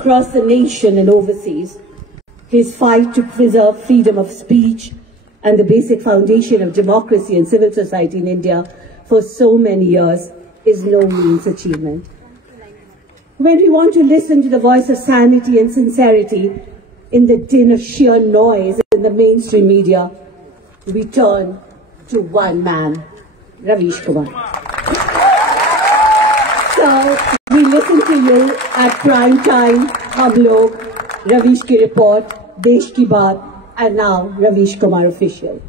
across the nation and overseas, his fight to preserve freedom of speech and the basic foundation of democracy and civil society in India for so many years is no mean achievement. When we want to listen to the voice of sanity and sincerity in the din of sheer noise in the mainstream media, we turn to one man, Ravish Kumar. So we listen to you at prime time, Hum Log, Ravish Ki Report, Desh Ki Baat, and now Ravish Kumar Official.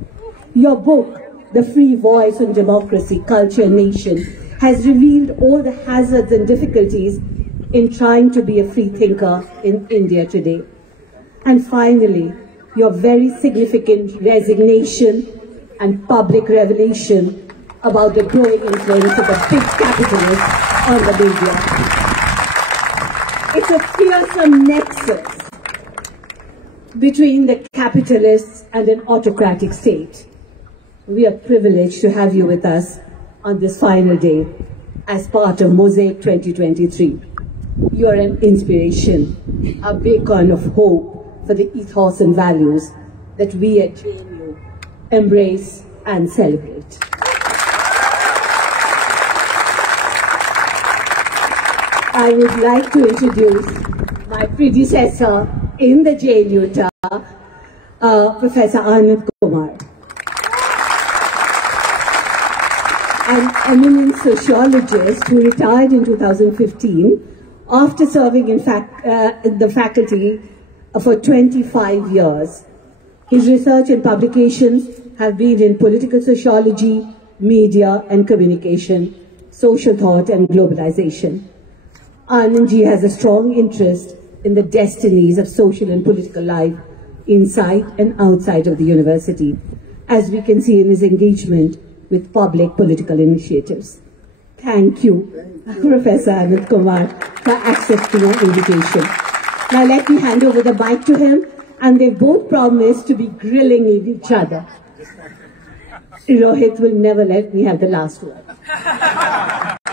Your book, The Free Voice on Democracy, Culture and Nation, has revealed all the hazards and difficulties in trying to be a free thinker in India today. And finally, your very significant resignation and public revelation about the growing influence of the big capitalists on the media. It's a fearsome nexus between the capitalists and an autocratic state. We are privileged to have you with us on this final day as part of Mosaic 2023. You are an inspiration, a beacon of hope for the ethos and values that we at JNU embrace and celebrate. I would like to introduce my predecessor in the JNU TA, Professor Anand Kumar, an eminent sociologist who retired in 2015 after serving in the faculty for 25 years. His research and publications have been in political sociology, media and communication, social thought and globalization. Anandji has a strong interest in the destinies of social and political life inside and outside of the university, as we can see in his engagement with public political initiatives. Thank you, Professor Anand Kumar, for accepting our invitation. Now let me hand over the mic to him, and they both promised to be grilling each other. Rohit will never let me have the last word.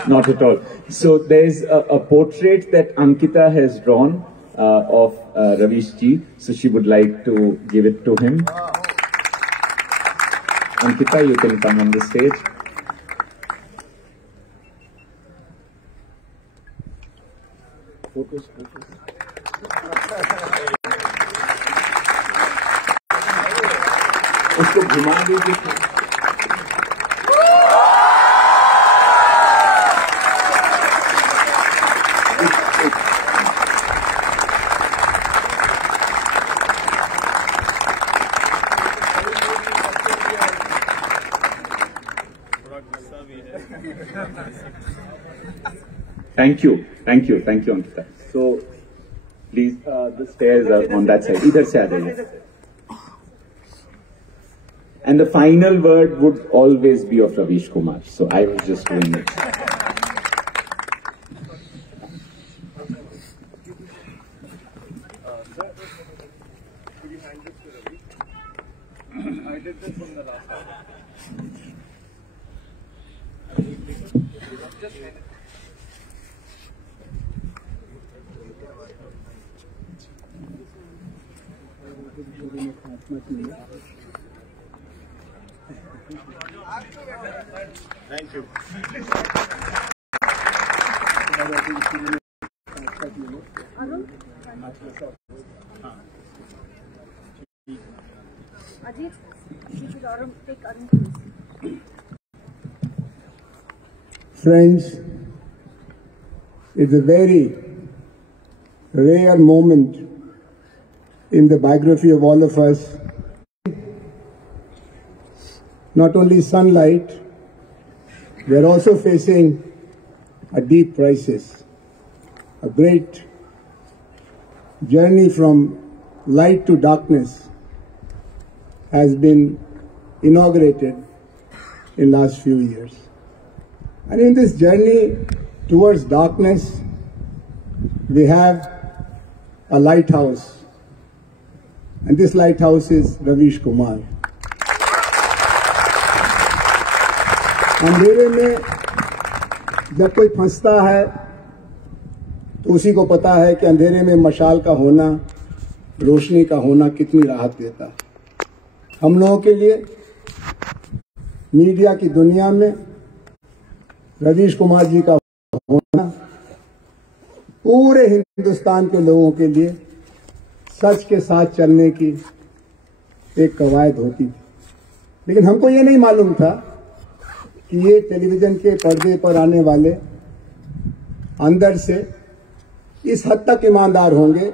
Not at all. So there's a portrait that Ankita has drawn of Ravish ji, so she would like to give it to him. Ankita, you can come on the stage. Photos. उसको घुमा दीजिए. Thank you, Ankita. So, please, the stairs are on that side. Idhar se aa jaiye. And the final word would always be of Ravish Kumar. So I was just doing it. Could you hand this to Ravi? I did this from the last time. Just hand it. Thank you. Friends, it's a very rare moment in the biography of all of us. Not only sunlight, we are also facing a deep crisis. A great journey from light to darkness has been inaugurated in last few years. And in this journey towards darkness, we have a lighthouse. And this lighthouse is Ravish Kumar. अंधेरे में जब कोई फंसता है तो उसी को पता है कि अंधेरे में मशाल का होना, रोशनी का होना कितनी राहत देता है। हम लोगों के लिए मीडिया की दुनिया में रवीश कुमार जी का होना पूरे हिंदुस्तान के लोगों के लिए सच के साथ चलने की एक कवायद होती थी। लेकिन हमको ये नहीं मालूम था कि ये टेलीविजन के पर्दे पर आने वाले अंदर से इस हद तक ईमानदार होंगे।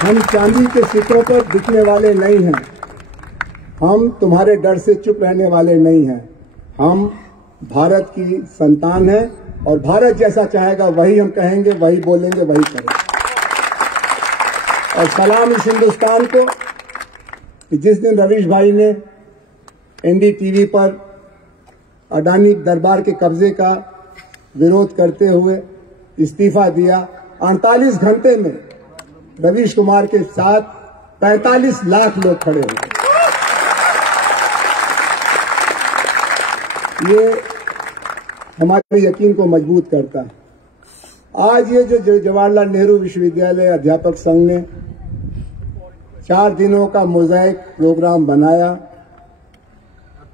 हम चांदी के सिक्कों पर दिखने वाले नहीं हैं। हम तुम्हारे डर से चुप रहने वाले नहीं हैं। हम भारत की संतान हैं और भारत जैसा चाहेगा वही हम कहेंगे, वही बोलेंगे, वही करेंगे। और सलाम इस हिंदुस्तान को कि जिस दिन रवीश भाई ने एनडीटीवी पर अडानी दरबार के कब्जे का विरोध करते हुए इस्तीफा दिया, 48 घंटे में रवीश कुमार के साथ 45 लाख लोग खड़े हुए। ये हमारे यकीन को मजबूत करता है। आज ये जो जवाहरलाल नेहरू विश्वविद्यालय अध्यापक संघ ने 4 दिनों का मोज़ाइक प्रोग्राम बनाया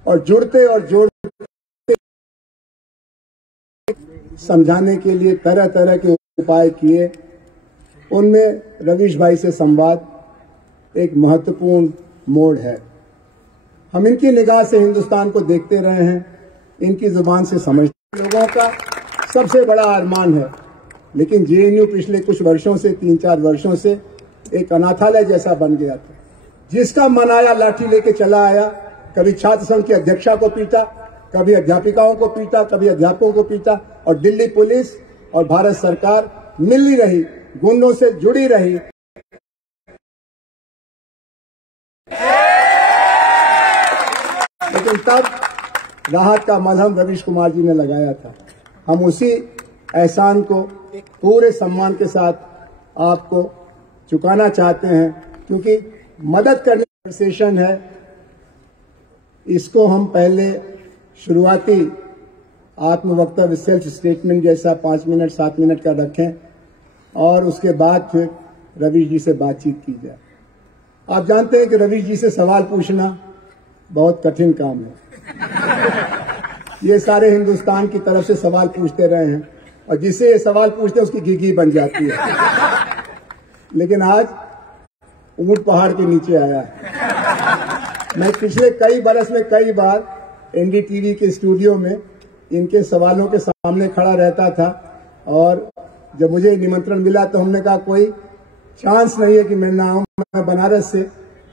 और जुड़ते और जोड़ते समझाने के लिए तरह तरह के उपाय किए, उनमें रवीश भाई से संवाद एक महत्वपूर्ण मोड़ है। हम इनकी निगाह से हिंदुस्तान को देखते रहे हैं, इनकी जुबान से समझते। लोगों का सबसे बड़ा अरमान है, लेकिन जेएनयू पिछले कुछ वर्षों से 3-4 वर्षों से एक अनाथालय जैसा बन गया था। जिसका मन आया लाठी लेके चला आया, कभी छात्र संघ की अध्यक्षा को पीटा, कभी अध्यापिकाओं को पीटा, कभी अध्यापकों को पीटा, और दिल्ली पुलिस और भारत सरकार मिली रही, गुंडों से जुड़ी रही। लेकिन तब राहत का मलहम रवीश कुमार जी ने लगाया था। हम उसी एहसान को पूरे सम्मान के साथ आपको चुकाना चाहते हैं, क्योंकि मदद करने का सेशन है। इसको हम पहले शुरुआती आत्मवक्तव्य सेल्फ स्टेटमेंट जैसा 5 मिनट 7 मिनट का रखें और उसके बाद फिर रवीश जी से बातचीत की जाए। आप जानते हैं कि रवीश जी से सवाल पूछना बहुत कठिन काम है। ये सारे हिंदुस्तान की तरफ से सवाल पूछते रहे हैं और जिससे ये सवाल पूछते हैं उसकी घी बन जाती है। लेकिन आज ऊंट पहाड़ के नीचे आया है। मैं पिछले कई बरस में कई बार एनडीटीवी के स्टूडियो में इनके सवालों के सामने खड़ा रहता था और जब मुझे निमंत्रण मिला तो हमने कहा कोई चांस नहीं है कि मैं ना आऊं। मैं बनारस से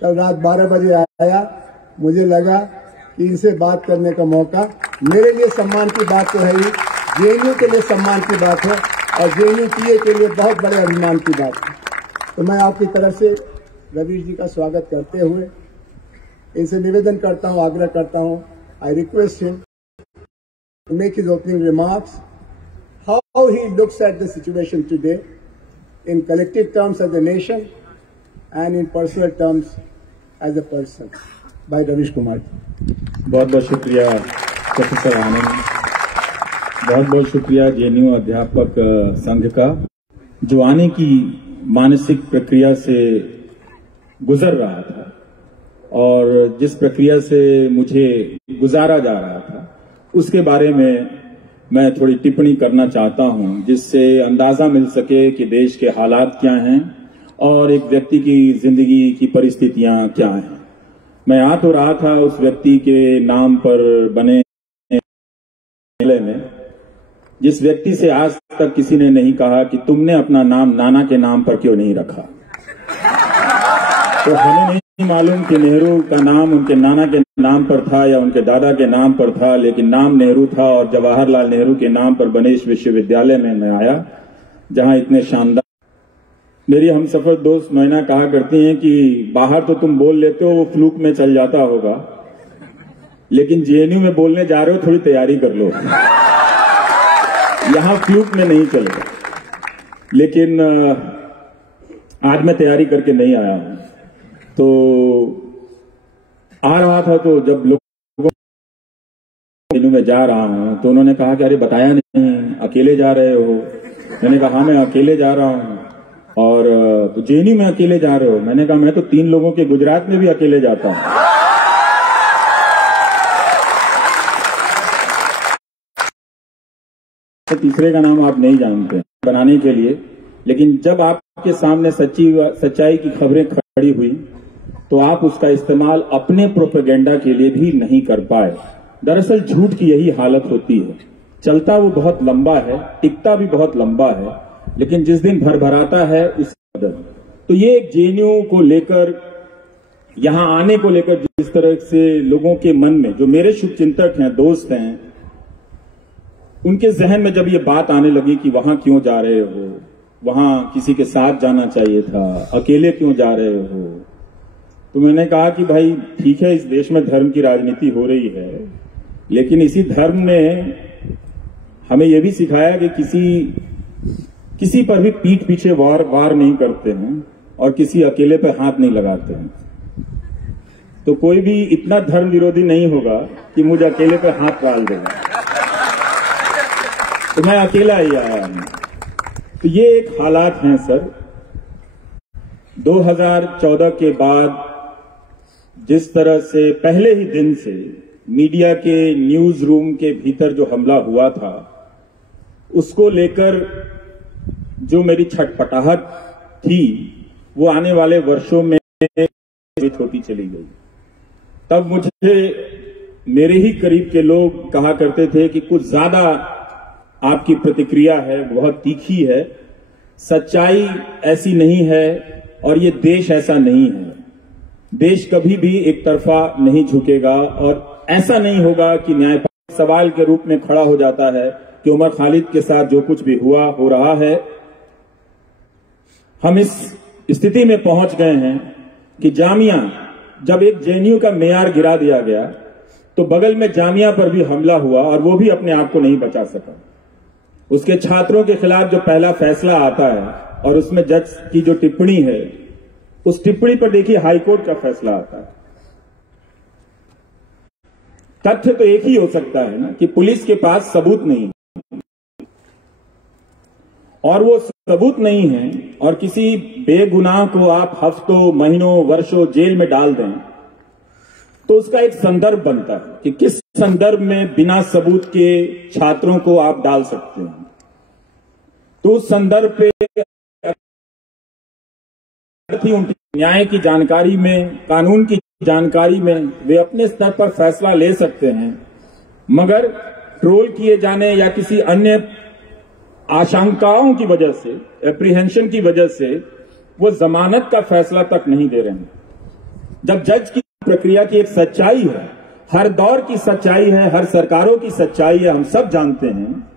कल रात 12 बजे आया। मुझे लगा कि इनसे बात करने का मौका मेरे लिए सम्मान की बात तो है ही, जेएनयू के लिए सम्मान की बात है और जेएनयू टीए के लिए बहुत बड़े अभिमान की बात है। तो मैं आपकी तरफ से रवीश जी का स्वागत करते हुए इनसे निवेदन करता हूं, आग्रह करता हूं, I request him to make his opening remarks, how he looks at the situation today in collective terms as a nation and in personal terms as a person, by Ravish Kumar ji. बहुत बहुत शुक्रिया प्रोफेसर आनंद, बहुत बहुत शुक्रिया जेएनयू अध्यापक संघ का, जो आने की मानसिक प्रक्रिया से गुजर रहा था और जिस प्रक्रिया से मुझे गुजारा जा रहा था उसके बारे में मैं थोड़ी टिप्पणी करना चाहता हूं, जिससे अंदाजा मिल सके कि देश के हालात क्या हैं और एक व्यक्ति की जिंदगी की परिस्थितियां क्या हैं। मैं आ तो रहा था उस व्यक्ति के नाम पर बने मेले में, जिस व्यक्ति से आज तक किसी ने नहीं कहा कि तुमने अपना नाम नाना के नाम पर क्यों नहीं रखा। तो हमें नहीं मालूम कि नेहरू का नाम उनके नाना के नाम पर था या उनके दादा के नाम पर था, लेकिन नाम नेहरू था और जवाहरलाल नेहरू के नाम पर बने इस विश्वविद्यालय में मैं आया, जहां इतने शानदार। मेरी हमसफर दोस्त नैना कहा करती हैं कि बाहर तो तुम बोल लेते हो, वो फ्लूक में चल जाता होगा, लेकिन जेएनयू में बोलने जा रहे हो, थोड़ी तैयारी कर लो, यहां फ्लूक में नहीं चलेगा। लेकिन आज मैं तैयारी करके नहीं आया हूं, तो आ रहा था तो जब लोग जेएनयू में जा रहा हूं, तो उन्होंने कहा कि अरे बताया नहीं, अकेले जा रहे हो? मैंने कहा हाँ मैं अकेले जा रहा हूं। और तो जेएनयू में अकेले जा रहे हो? मैंने कहा मैं तो 3 लोगों के गुजरात में भी अकेले जाता हूं। तो तीसरे का नाम आप नहीं जानते बनाने के लिए, लेकिन जब आपके सामने सच्चाई की खबरें खड़ी हुई तो आप उसका इस्तेमाल अपने प्रोपेगेंडा के लिए भी नहीं कर पाए। दरअसल झूठ की यही हालत होती है, चलता वो बहुत लंबा है, टिकता भी बहुत लंबा है, लेकिन जिस दिन भरभराता है उस बदल। तो ये एक जेएनयू को लेकर, यहां आने को लेकर जिस तरह से लोगों के मन में, जो मेरे शुभचिंतक हैं, दोस्त हैं, उनके जहन में जब ये बात आने लगी कि वहां क्यों जा रहे हो, वहां किसी के साथ जाना चाहिए था, अकेले क्यों जा रहे हो, तो मैंने कहा कि भाई ठीक है, इस देश में धर्म की राजनीति हो रही है, लेकिन इसी धर्म ने हमें यह भी सिखाया कि किसी पर भी पीठ पीछे वार नहीं करते हैं और किसी अकेले पर हाथ नहीं लगाते हैं। तो कोई भी इतना धर्म विरोधी नहीं होगा कि मुझे अकेले पर हाथ डाल देगा, तो मैं अकेला ही आया हूं। तो ये एक हालात हैं सर। 2014 के बाद जिस तरह से पहले ही दिन से मीडिया के न्यूज रूम के भीतर जो हमला हुआ था, उसको लेकर जो मेरी छटपटाहट थी वो आने वाले वर्षों में होती चली गई। तब मुझे मेरे ही करीब के लोग कहा करते थे कि कुछ ज्यादा आपकी प्रतिक्रिया है, बहुत तीखी है, सच्चाई ऐसी नहीं है और ये देश ऐसा नहीं है। देश कभी भी एक तरफा नहीं झुकेगा और ऐसा नहीं होगा कि न्यायपालिका सवाल के रूप में खड़ा हो जाता है कि उमर खालिद के साथ जो कुछ भी हो रहा है। हम इस स्थिति में पहुंच गए हैं कि जामिया, जब एक जेएनयू का मेयार गिरा दिया गया तो बगल में जामिया पर भी हमला हुआ और वो भी अपने आप को नहीं बचा सका। उसके छात्रों के खिलाफ जो पहला फैसला आता है और उसमें जज की जो टिप्पणी है, उस टिप्पणी पर देखिए हाईकोर्ट का फैसला आता है। तथ्य तो एक ही हो सकता है ना कि पुलिस के पास सबूत नहीं है, और वो सबूत नहीं है और किसी बेगुनाह को आप हफ्तों, महीनों, वर्षों जेल में डाल दें, तो उसका एक संदर्भ बनता है कि किस संदर्भ में बिना सबूत के छात्रों को आप डाल सकते हैं। तो उस संदर्भ पे उनकी न्याय की जानकारी में, कानून की जानकारी में वे अपने स्तर पर फैसला ले सकते हैं, मगर ट्रोल किए जाने या किसी अन्य आशंकाओं की वजह से, एप्रीहेंशन की वजह से वो जमानत का फैसला तक नहीं दे रहे हैं। जब जज की प्रक्रिया की एक सच्चाई है, हर दौर की सच्चाई है, हर सरकारों की सच्चाई है, हम सब जानते हैं,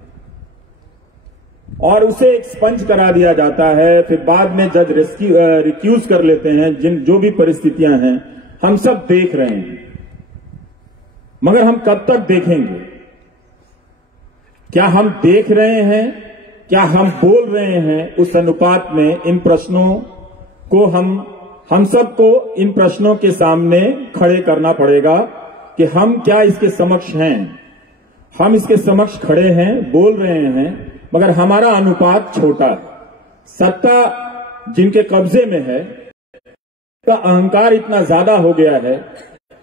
और उसे एक्सपंज करा दिया जाता है, फिर बाद में जज रिक्यूज कर लेते हैं। जो भी परिस्थितियां हैं हम सब देख रहे हैं, मगर हम कब तक देखेंगे? क्या हम देख रहे हैं? क्या हम बोल रहे हैं? उस अनुपात में इन प्रश्नों को हम सबको इन प्रश्नों के सामने खड़े करना पड़ेगा कि हम क्या इसके समक्ष हैं। हम इसके समक्ष खड़े हैं, बोल रहे हैं, मगर हमारा अनुपात छोटा है। सत्ता जिनके कब्जे में है, का अहंकार इतना ज्यादा हो गया है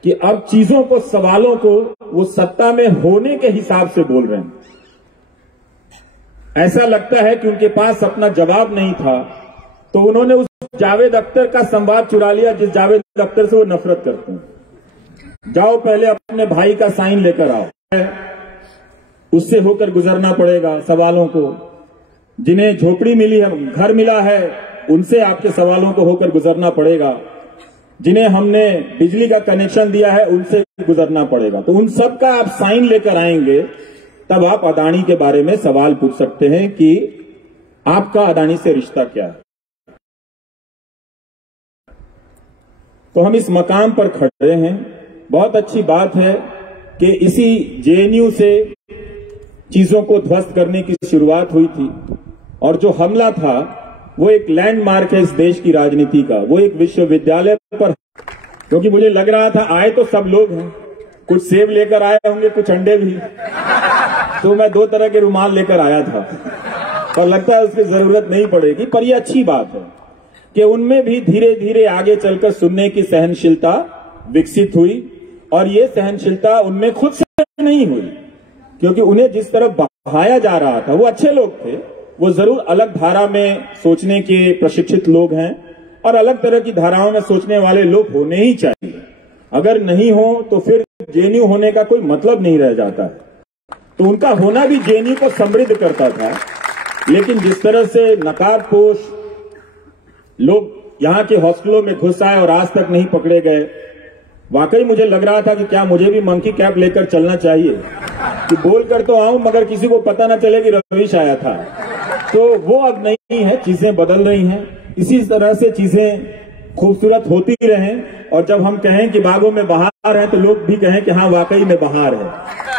कि अब चीजों को, सवालों को वो सत्ता में होने के हिसाब से बोल रहे हैं। ऐसा लगता है कि उनके पास अपना जवाब नहीं था, तो उन्होंने उस जावेद अख्तर का संवाद चुरा लिया जिस जावेद अख्तर से वो नफरत करते हैं। जाओ पहले अपने भाई का साइन लेकर आओ, उससे होकर गुजरना पड़ेगा सवालों को। जिन्हें झोपड़ी मिली है, घर मिला है, उनसे आपके सवालों को होकर गुजरना पड़ेगा। जिन्हें हमने बिजली का कनेक्शन दिया है, उनसे गुजरना पड़ेगा। तो उन सब का आप साइन लेकर आएंगे, तब आप अदानी के बारे में सवाल पूछ सकते हैं कि आपका अदानी से रिश्ता क्या है। तो हम इस मकाम पर खड़े हैं। बहुत अच्छी बात है कि इसी जेएनयू से चीजों को ध्वस्त करने की शुरुआत हुई थी, और जो हमला था वो एक लैंडमार्क है इस देश की राजनीति का। वो एक विश्वविद्यालय पर, क्योंकि मुझे लग रहा था आए तो सब लोग हैं, कुछ सेब लेकर आए होंगे, कुछ अंडे भी। तो मैं 2 तरह के रुमाल लेकर आया था, पर लगता है उसकी जरूरत नहीं पड़ेगी। पर यह अच्छी बात है कि उनमें भी धीरे धीरे आगे चलकर सुनने की सहनशीलता विकसित हुई, और ये सहनशीलता उनमें खुद से नहीं हुई, क्योंकि उन्हें जिस तरफ बहाया जा रहा था, वो अच्छे लोग थे, वो जरूर अलग धारा में सोचने के प्रशिक्षित लोग हैं, और अलग तरह की धाराओं में सोचने वाले लोग होने ही चाहिए। अगर नहीं हो तो फिर जेएनयू होने का कोई मतलब नहीं रह जाता है। तो उनका होना भी जेएनयू को समृद्ध करता था। लेकिन जिस तरह से नकारपोश लोग यहां के हॉस्टलों में घुस आए और आज तक नहीं पकड़े गए, वाकई मुझे लग रहा था कि क्या मुझे भी मंकी कैप लेकर चलना चाहिए, कि बोल कर तो आऊं मगर किसी को पता ना चले कि रवीश आया था। तो वो अब नहीं है, चीजें बदल रही हैं। इसी तरह से चीजें खूबसूरत होती रहें, और जब हम कहें कि बागों में बहार है तो लोग भी कहें कि हाँ वाकई में बहार है,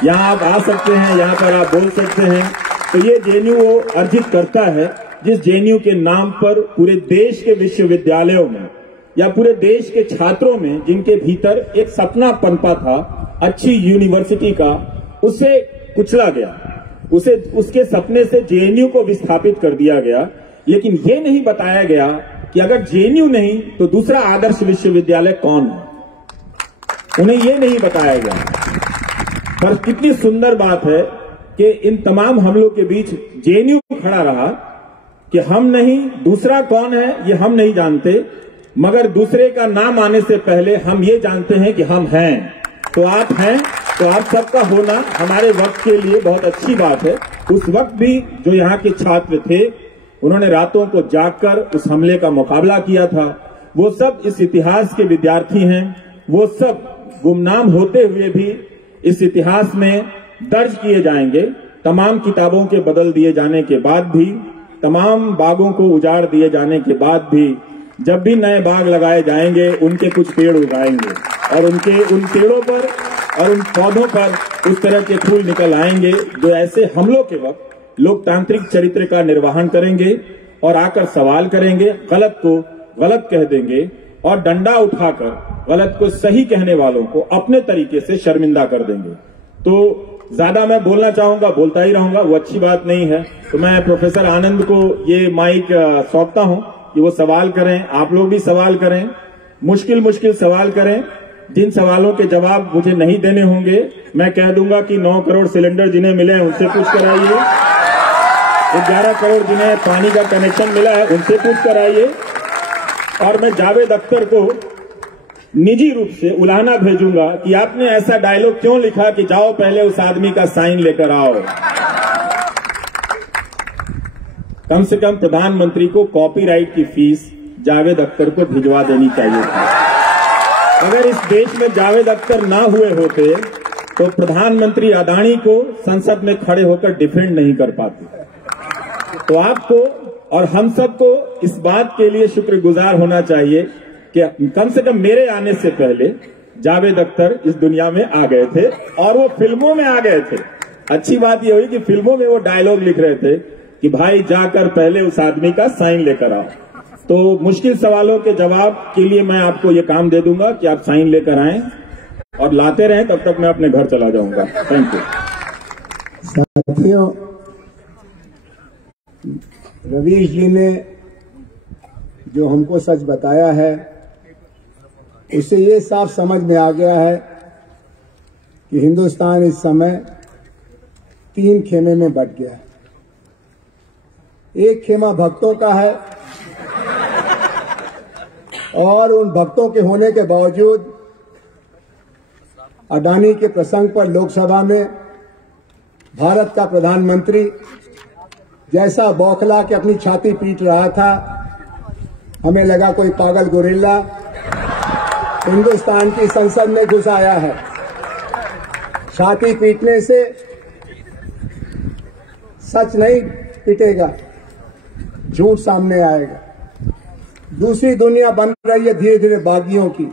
यहाँ आप आ सकते हैं, यहाँ पर आप बोल सकते हैं। तो ये जेएनयू वो अर्जित करता है जिस जेएनयू के नाम पर पूरे देश के विश्वविद्यालयों में या पूरे देश के छात्रों में, जिनके भीतर एक सपना पनपा था अच्छी यूनिवर्सिटी का, उसे कुचला गया, उसके सपने से जेएनयू को विस्थापित कर दिया गया। लेकिन ये नहीं बताया गया कि अगर जेएनयू नहीं तो दूसरा आदर्श विश्वविद्यालय कौन है, उन्हें ये नहीं बताया गया। पर कितनी सुंदर बात है कि इन तमाम हमलों के बीच जेएनयू खड़ा रहा कि हम नहीं, दूसरा कौन है ये हम नहीं जानते, मगर दूसरे का नाम आने से पहले हम ये जानते हैं कि हम हैं। तो आप हैं, तो आप सबका होना हमारे वक्त के लिए बहुत अच्छी बात है। उस वक्त भी जो यहाँ के छात्र थे, उन्होंने रातों को जागकर उस हमले का मुकाबला किया था, वो सब इस इतिहास के विद्यार्थी हैं। वो सब गुमनाम होते हुए भी इस इतिहास में दर्ज किए जाएंगे। तमाम किताबों के बदल दिए जाने के बाद भी, तमाम बागों को उजाड़ दिए जाने के बाद भी, जब भी नए बाग लगाए जाएंगे उनके कुछ पेड़ उगाएंगे, और उन पेड़ों पर और उन पौधों पर उस तरह के फूल निकल आएंगे जो ऐसे हमलों के वक्त लोकतांत्रिक चरित्र का निर्वहन करेंगे और आकर सवाल करेंगे, गलत को गलत कह देंगे, और डंडा उठाकर गलत को सही कहने वालों को अपने तरीके से शर्मिंदा कर देंगे। तो ज्यादा मैं बोलना चाहूंगा, बोलता ही रहूंगा, वो अच्छी बात नहीं है। तो मैं प्रोफेसर आनंद को ये माइक सौंपता हूं कि वो सवाल करें, आप लोग भी सवाल करें, मुश्किल सवाल करें। जिन सवालों के जवाब मुझे नहीं देने होंगे, मैं कह दूंगा कि 9 करोड़ सिलेंडर जिन्हें मिले हैं उनसे पूछ कर आइए, 11 करोड़ जिन्हें पानी का कनेक्शन मिला है उनसे पूछ कर आइए। और मैं जावेद अख्तर को निजी रूप से उलाहना भेजूंगा कि आपने ऐसा डायलॉग क्यों लिखा कि जाओ पहले उस आदमी का साइन लेकर आओ। कम से कम प्रधानमंत्री को कॉपीराइट की फीस जावेद अख्तर को भिजवा देनी चाहिए थी। अगर इस देश में जावेद अख्तर ना हुए होते तो प्रधानमंत्री अदानी को संसद में खड़े होकर डिफेंड नहीं कर पाते। तो आपको और हम सबको इस बात के लिए शुक्रगुजार होना चाहिए कि कम से कम मेरे आने से पहले जावेद अख्तर इस दुनिया में आ गए थे, और वो फिल्मों में आ गए थे। अच्छी बात ये हुई कि फिल्मों में वो डायलॉग लिख रहे थे कि भाई जाकर पहले उस आदमी का साइन लेकर आओ। तो मुश्किल सवालों के जवाब के लिए मैं आपको ये काम दे दूंगा कि आप साइन लेकर आएं और लाते रहें, तब तक मैं अपने घर चला जाऊंगा। Thank you. साथियों, रवीश जी ने जो हमको सच बताया है, उससे ये साफ समझ में आ गया है कि हिंदुस्तान इस समय 3 खेमे में बंट गया है। एक खेमा भक्तों का है, और उन भक्तों के होने के बावजूद अडानी के प्रसंग पर लोकसभा में भारत का प्रधानमंत्री जैसा बौखला के अपनी छाती पीट रहा था, हमें लगा कोई पागल गोरिल्ला हिंदुस्तान की संसद में घुस आया है। छाती पीटने से सच नहीं पिटेगा, झूठ सामने आएगा। दूसरी दुनिया बन रही है धीरे धीरे बागियों की।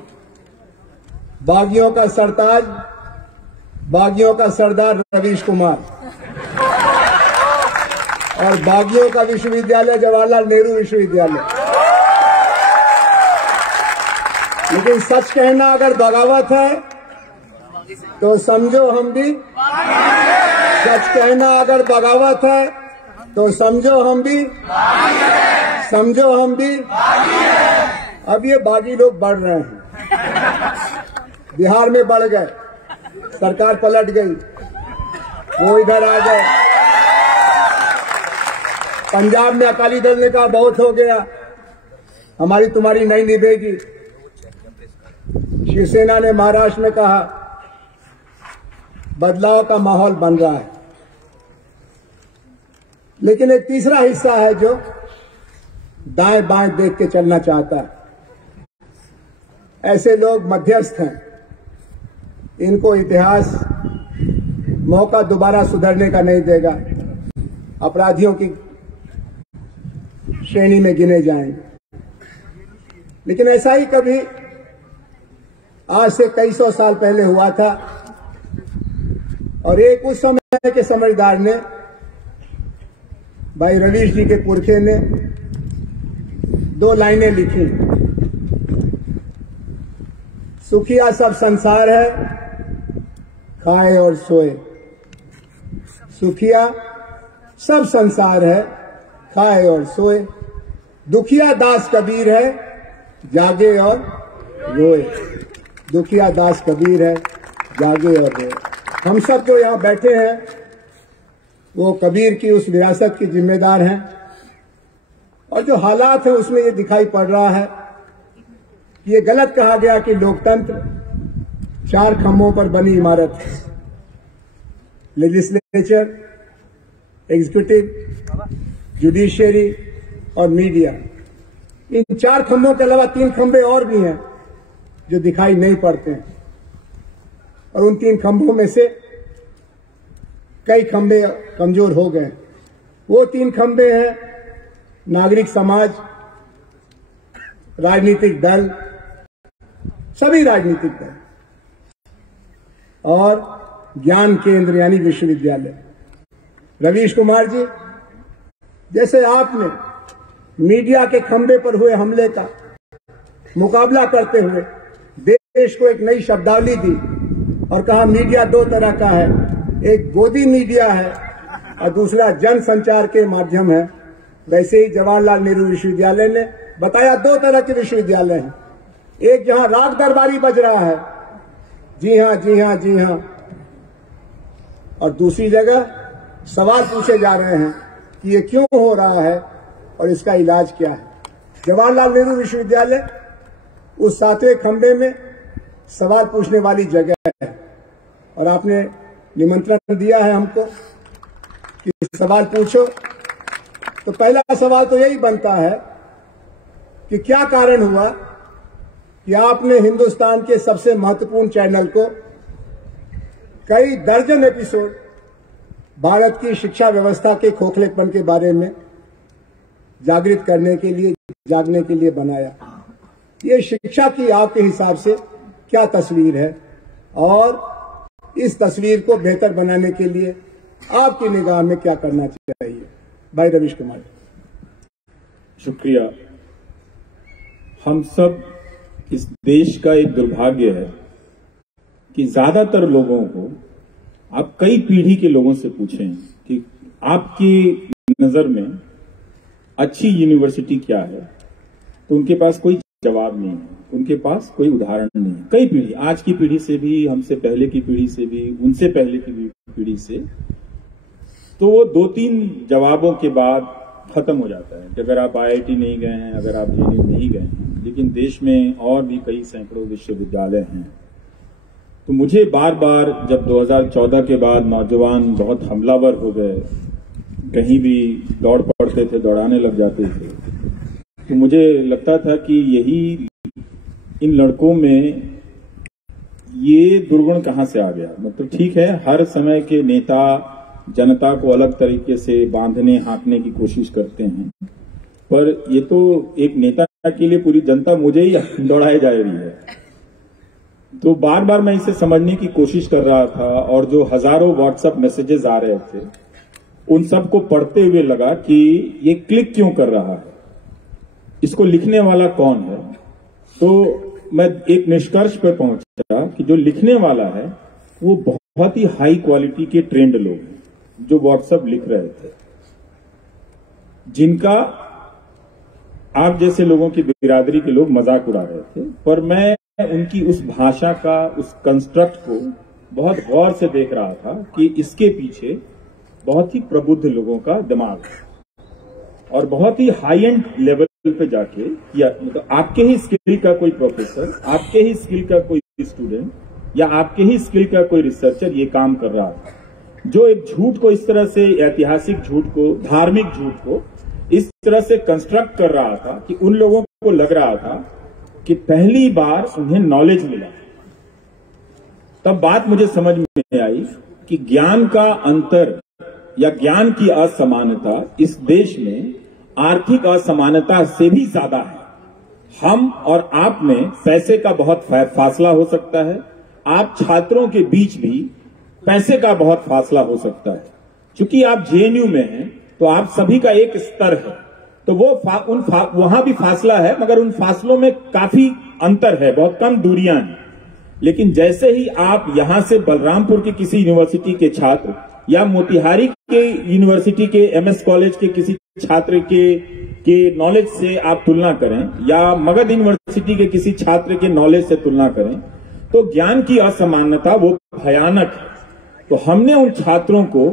बागियों का सरताज, बागियों का सरदार रवीश कुमार, और बागियों का विश्वविद्यालय जवाहरलाल नेहरू विश्वविद्यालय। लेकिन सच कहना अगर बगावत है तो समझो हम भी सच कहना अगर बगावत है तो समझो हम भी अब ये बागी लोग बढ़ रहे हैं। बिहार में बढ़ गए, सरकार पलट गई, वो इधर आ गए। पंजाब में अकाली दल ने कहा बहुत हो गया, हमारी तुम्हारी नहीं निभेगी। शिवसेना ने महाराष्ट्र में कहा बदलाव का माहौल बन रहा है। लेकिन एक तीसरा हिस्सा है जो दाएं बाएं देख के चलना चाहता है। ऐसे लोग मध्यस्थ हैं, इनको इतिहास मौका दोबारा सुधरने का नहीं देगा, अपराधियों की श्रेणी में गिने जाएंगे। लेकिन ऐसा ही कभी आज से कई सौ साल पहले हुआ था और एक उस समय के समझदार ने, भाई रवीश जी के पुरखे ने 2 लाइनें लिखी। सुखिया सब संसार है, खाए और सोए। सुखिया सब संसार है, खाए और सोए। दुखिया दास कबीर है, जागे और रोए। दुखिया दास कबीर है, जागे और रोए। हम सब जो यहाँ बैठे हैं वो कबीर की उस विरासत के जिम्मेदार हैं और जो हालात है उसमें ये दिखाई पड़ रहा है कि ये गलत कहा गया कि लोकतंत्र 4 खंभों पर बनी इमारत है। लेजिस्लेचर, एग्जीक्यूटिव, जुडिशियरी और मीडिया, इन 4 खंभों के अलावा 3 खंभे और भी हैं जो दिखाई नहीं पड़ते हैं और उन 3 खंभों में से कई खंभे कमजोर हो गए। वो 3 खंभे हैं नागरिक समाज, राजनीतिक दल, सभी राजनीतिक दल और ज्ञान केंद्र यानी विश्वविद्यालय। रवीश कुमार जी, जैसे आपने मीडिया के खंभे पर हुए हमले का मुकाबला करते हुए देश को एक नई शब्दावली दी और कहा मीडिया 2 तरह का है, एक गोदी मीडिया है और दूसरा जन संचार के माध्यम है, वैसे ही जवाहरलाल नेहरू विश्वविद्यालय ने बताया 2 तरह के विश्वविद्यालय हैं। एक जहां राग दरबारी बज रहा है, जी हां जी हां जी हां, और दूसरी जगह सवाल पूछे जा रहे हैं कि ये क्यों हो रहा है और इसका इलाज क्या है। जवाहरलाल नेहरू विश्वविद्यालय उस 7वें खंभे में सवाल पूछने वाली जगह है और आपने निमंत्रण दिया है हमको कि सवाल पूछो। तो पहला सवाल तो यही बनता है कि क्या कारण हुआ कि आपने हिंदुस्तान के सबसे महत्वपूर्ण चैनल को कई दर्जन एपिसोड भारत की शिक्षा व्यवस्था के खोखलेपन के बारे में जागृत करने के लिए, जागने के लिए बनाया। ये शिक्षा की आपके हिसाब से क्या तस्वीर है और इस तस्वीर को बेहतर बनाने के लिए आपकी निगाह में क्या करना चाहिए? भाई रवीश कुमार। शुक्रिया। हम सब, इस देश का एक दुर्भाग्य है कि ज्यादातर लोगों को आप कई पीढ़ी के लोगों से पूछें कि आपकी नजर में अच्छी यूनिवर्सिटी क्या है, तो उनके पास कोई जवाब नहीं है, उनके पास कोई उदाहरण नहीं है। कई पीढ़ी, आज की पीढ़ी से भी, हमसे पहले की पीढ़ी से भी, उनसे पहले की पीढ़ी से, तो वो 2-3 जवाबों के बाद खत्म हो जाता है कि अगर आप IIT नहीं गए हैं, अगर आप JNU नहीं गए हैं। लेकिन देश में और भी कई सैकड़ों विश्वविद्यालय हैं। तो मुझे बार बार, जब 2014 के बाद नौजवान बहुत हमलावर हो गए, कहीं भी दौड़ पड़ते थे, दौड़ाने लग जाते थे, तो मुझे लगता था कि यही इन लड़कों में ये दुर्गुण कहां से आ गया। मतलब ठीक है, हर समय के नेता जनता को अलग तरीके से बांधने, हाँकने की कोशिश करते हैं, पर ये तो एक नेता के लिए पूरी जनता मुझे ही दौड़ाई जा रही है। तो बार बार मैं इसे समझने की कोशिश कर रहा था और जो हजारों व्हाट्सएप मैसेजेस आ रहे थे, उन सबको पढ़ते हुए लगा कि ये क्लिक क्यों कर रहा है, इसको लिखने वाला कौन है। तो मैं एक निष्कर्ष पर पहुंचा कि जो लिखने वाला है वो बहुत ही हाई क्वालिटी के ट्रेंड लोग हैं जो व्हाट्सएप लिख रहे थे, जिनका आप जैसे लोगों की बिरादरी के लोग मजाक उड़ा रहे थे। पर मैं उनकी उस भाषा का, उस कंस्ट्रक्ट को बहुत गौर से देख रहा था कि इसके पीछे बहुत ही प्रबुद्ध लोगों का दिमाग है और बहुत ही हाई एंड लेवल पे जाके, या मतलब आपके ही स्किल का कोई प्रोफेसर, आपके ही स्किल का कोई स्टूडेंट या आपके ही स्किल का कोई रिसर्चर ये काम कर रहा था, जो एक झूठ को इस तरह से, ऐतिहासिक झूठ को, धार्मिक झूठ को इस तरह से कंस्ट्रक्ट कर रहा था कि उन लोगों को लग रहा था कि पहली बार उन्हें नॉलेज मिला। तब बात मुझे समझ में आई कि ज्ञान का अंतर या ज्ञान की असमानता इस देश में आर्थिक असमानता से भी ज्यादा है। हम और आप में पैसे का बहुत फासला हो सकता है, आप छात्रों के बीच भी पैसे का बहुत फासला हो सकता है। क्योंकि आप जेएनयू में हैं तो आप सभी का एक स्तर है, तो वो वहां भी फासला है, मगर उन फासलों में काफी अंतर है, बहुत कम दूरियां हैं। लेकिन जैसे ही आप यहां से बलरामपुर की किसी यूनिवर्सिटी के छात्र या मोतिहारी के यूनिवर्सिटी के एमएस कॉलेज के किसी छात्र के नॉलेज से आप तुलना करें, या मगध यूनिवर्सिटी के किसी छात्र के नॉलेज से तुलना करें, तो ज्ञान की असमानता वो भयानक है। तो हमने उन छात्रों को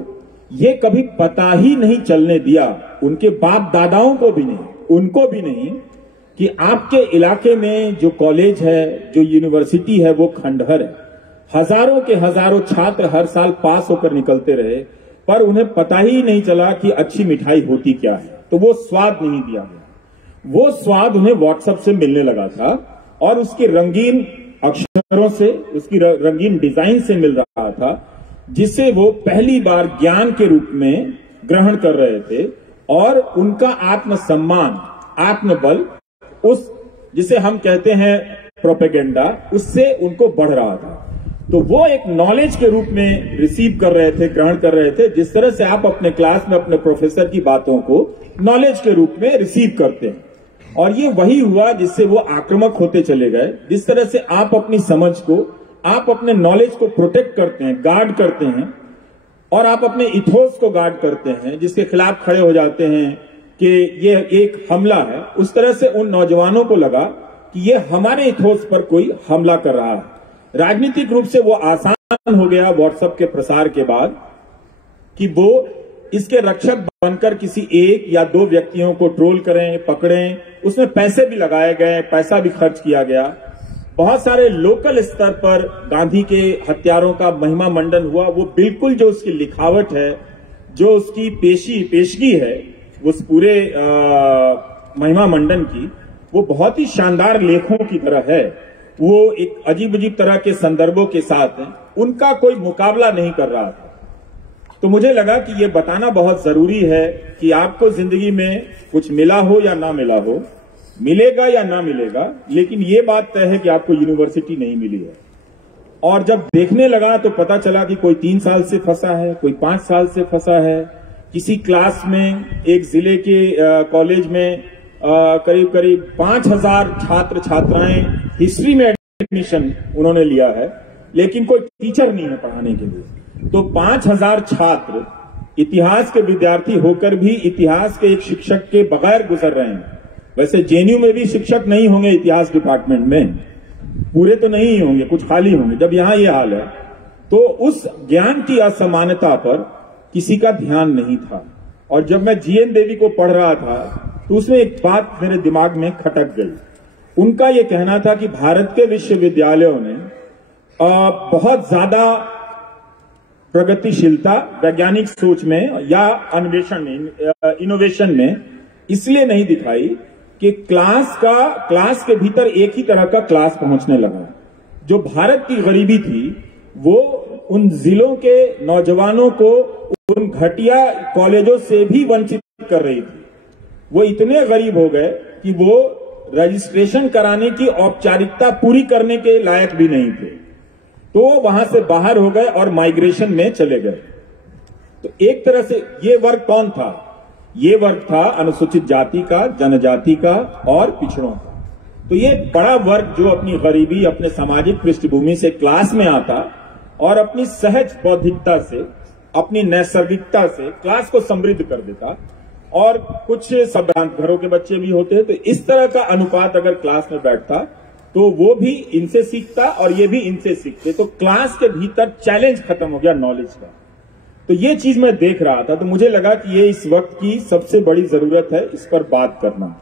ये कभी पता ही नहीं चलने दिया, उनके बाप दादाओं को भी नहीं, उनको भी नहीं, कि आपके इलाके में जो कॉलेज है, जो यूनिवर्सिटी है, वो खंडहर है। हजारों के हजारों छात्र हर साल पास होकर निकलते रहे, पर उन्हें पता ही नहीं चला कि अच्छी मिठाई होती क्या है। तो वो स्वाद नहीं दिया गया। वो स्वाद उन्हें व्हाट्सएप से मिलने लगा था और उसके रंगीन अक्षरों से, उसकी रंगीन डिजाइन से मिल रहा था, जिसे वो पहली बार ज्ञान के रूप में ग्रहण कर रहे थे। और उनका आत्मसम्मान, आत्मबल, उस जिसे हम कहते हैं प्रोपेगेंडा, उससे उनको बढ़ रहा था। तो वो एक नॉलेज के रूप में रिसीव कर रहे थे, ग्रहण कर रहे थे, जिस तरह से आप अपने क्लास में अपने प्रोफेसर की बातों को नॉलेज के रूप में रिसीव करते हैं। और ये वही हुआ जिससे वो आक्रामक होते चले गए। जिस तरह से आप अपनी समझ को, आप अपने नॉलेज को प्रोटेक्ट करते हैं, गार्ड करते हैं, और आप अपने इथोस को गार्ड करते हैं, जिसके खिलाफ खड़े हो जाते हैं कि ये एक हमला है, उस तरह से उन नौजवानों को लगा कि ये हमारे इथोस पर कोई हमला कर रहा है। राजनीतिक रूप से वो आसान हो गया व्हाट्सएप के प्रसार के बाद कि वो इसके रक्षक बनकर किसी एक या दो व्यक्तियों को ट्रोल करें, पकड़ें। उसमें पैसे भी लगाए गए, पैसा भी खर्च किया गया। बहुत सारे लोकल स्तर पर गांधी के हत्यारों का महिमा मंडन हुआ। वो बिल्कुल जो उसकी लिखावट है, जो उसकी पेशगी है उस पूरे महिमा मंडन की, वो बहुत ही शानदार लेखों की तरह है। वो एक अजीब अजीब तरह के संदर्भों के साथ है, उनका कोई मुकाबला नहीं कर रहा था। तो मुझे लगा कि ये बताना बहुत जरूरी है कि आपको जिंदगी में कुछ मिला हो या ना मिला हो, मिलेगा या ना मिलेगा, लेकिन ये बात तय है कि आपको यूनिवर्सिटी नहीं मिली है। और जब देखने लगा तो पता चला कि कोई 3 साल से फंसा है, कोई 5 साल से फंसा है। किसी क्लास में, एक जिले के कॉलेज में करीब करीब 5000 छात्र छात्राएं हिस्ट्री में एडमिशन उन्होंने लिया है, लेकिन कोई टीचर नहीं है पढ़ाने के लिए। तो 5000 छात्र इतिहास के विद्यार्थी होकर भी इतिहास के एक शिक्षक के बगैर गुजर रहे हैं। वैसे जेएनयू में भी शिक्षक नहीं होंगे इतिहास डिपार्टमेंट में, पूरे तो नहीं होंगे, कुछ खाली होंगे। जब यहां ये हाल है तो उस ज्ञान की असमानता पर किसी का ध्यान नहीं था। और जब मैं जीएन देवी को पढ़ रहा था तो उसमें एक बात मेरे दिमाग में खटक गई। उनका यह कहना था कि भारत के विश्वविद्यालयों ने बहुत ज्यादा प्रगतिशीलता वैज्ञानिक सोच में या अन्वेषण में, इनोवेशन में इसलिए नहीं दिखाई कि क्लास के भीतर एक ही तरह का क्लास पहुंचने लगा। जो भारत की गरीबी थी वो उन जिलों के नौजवानों को उन घटिया कॉलेजों से भी वंचित कर रही थी। वो इतने गरीब हो गए कि वो रजिस्ट्रेशन कराने की औपचारिकता पूरी करने के लायक भी नहीं थे, तो वहां से बाहर हो गए और माइग्रेशन में चले गए। तो एक तरह से ये वर्ग कौन था? ये वर्ग था अनुसूचित जाति का, जनजाति का और पिछड़ों का। तो ये बड़ा वर्ग जो अपनी गरीबी, अपने सामाजिक पृष्ठभूमि से क्लास में आता और अपनी सहज बौद्धिकता से, अपनी नैसर्गिकता से क्लास को समृद्ध कर देता। और कुछ संभ्रांत घरों के बच्चे भी होते हैं, तो इस तरह का अनुपात अगर क्लास में बैठता तो वो भी इनसे सीखता और ये भी इनसे सीखते, तो क्लास के भीतर चैलेंज खत्म हो गया नॉलेज का। तो ये चीज मैं देख रहा था, तो मुझे लगा कि ये इस वक्त की सबसे बड़ी जरूरत है, इस पर बात करना।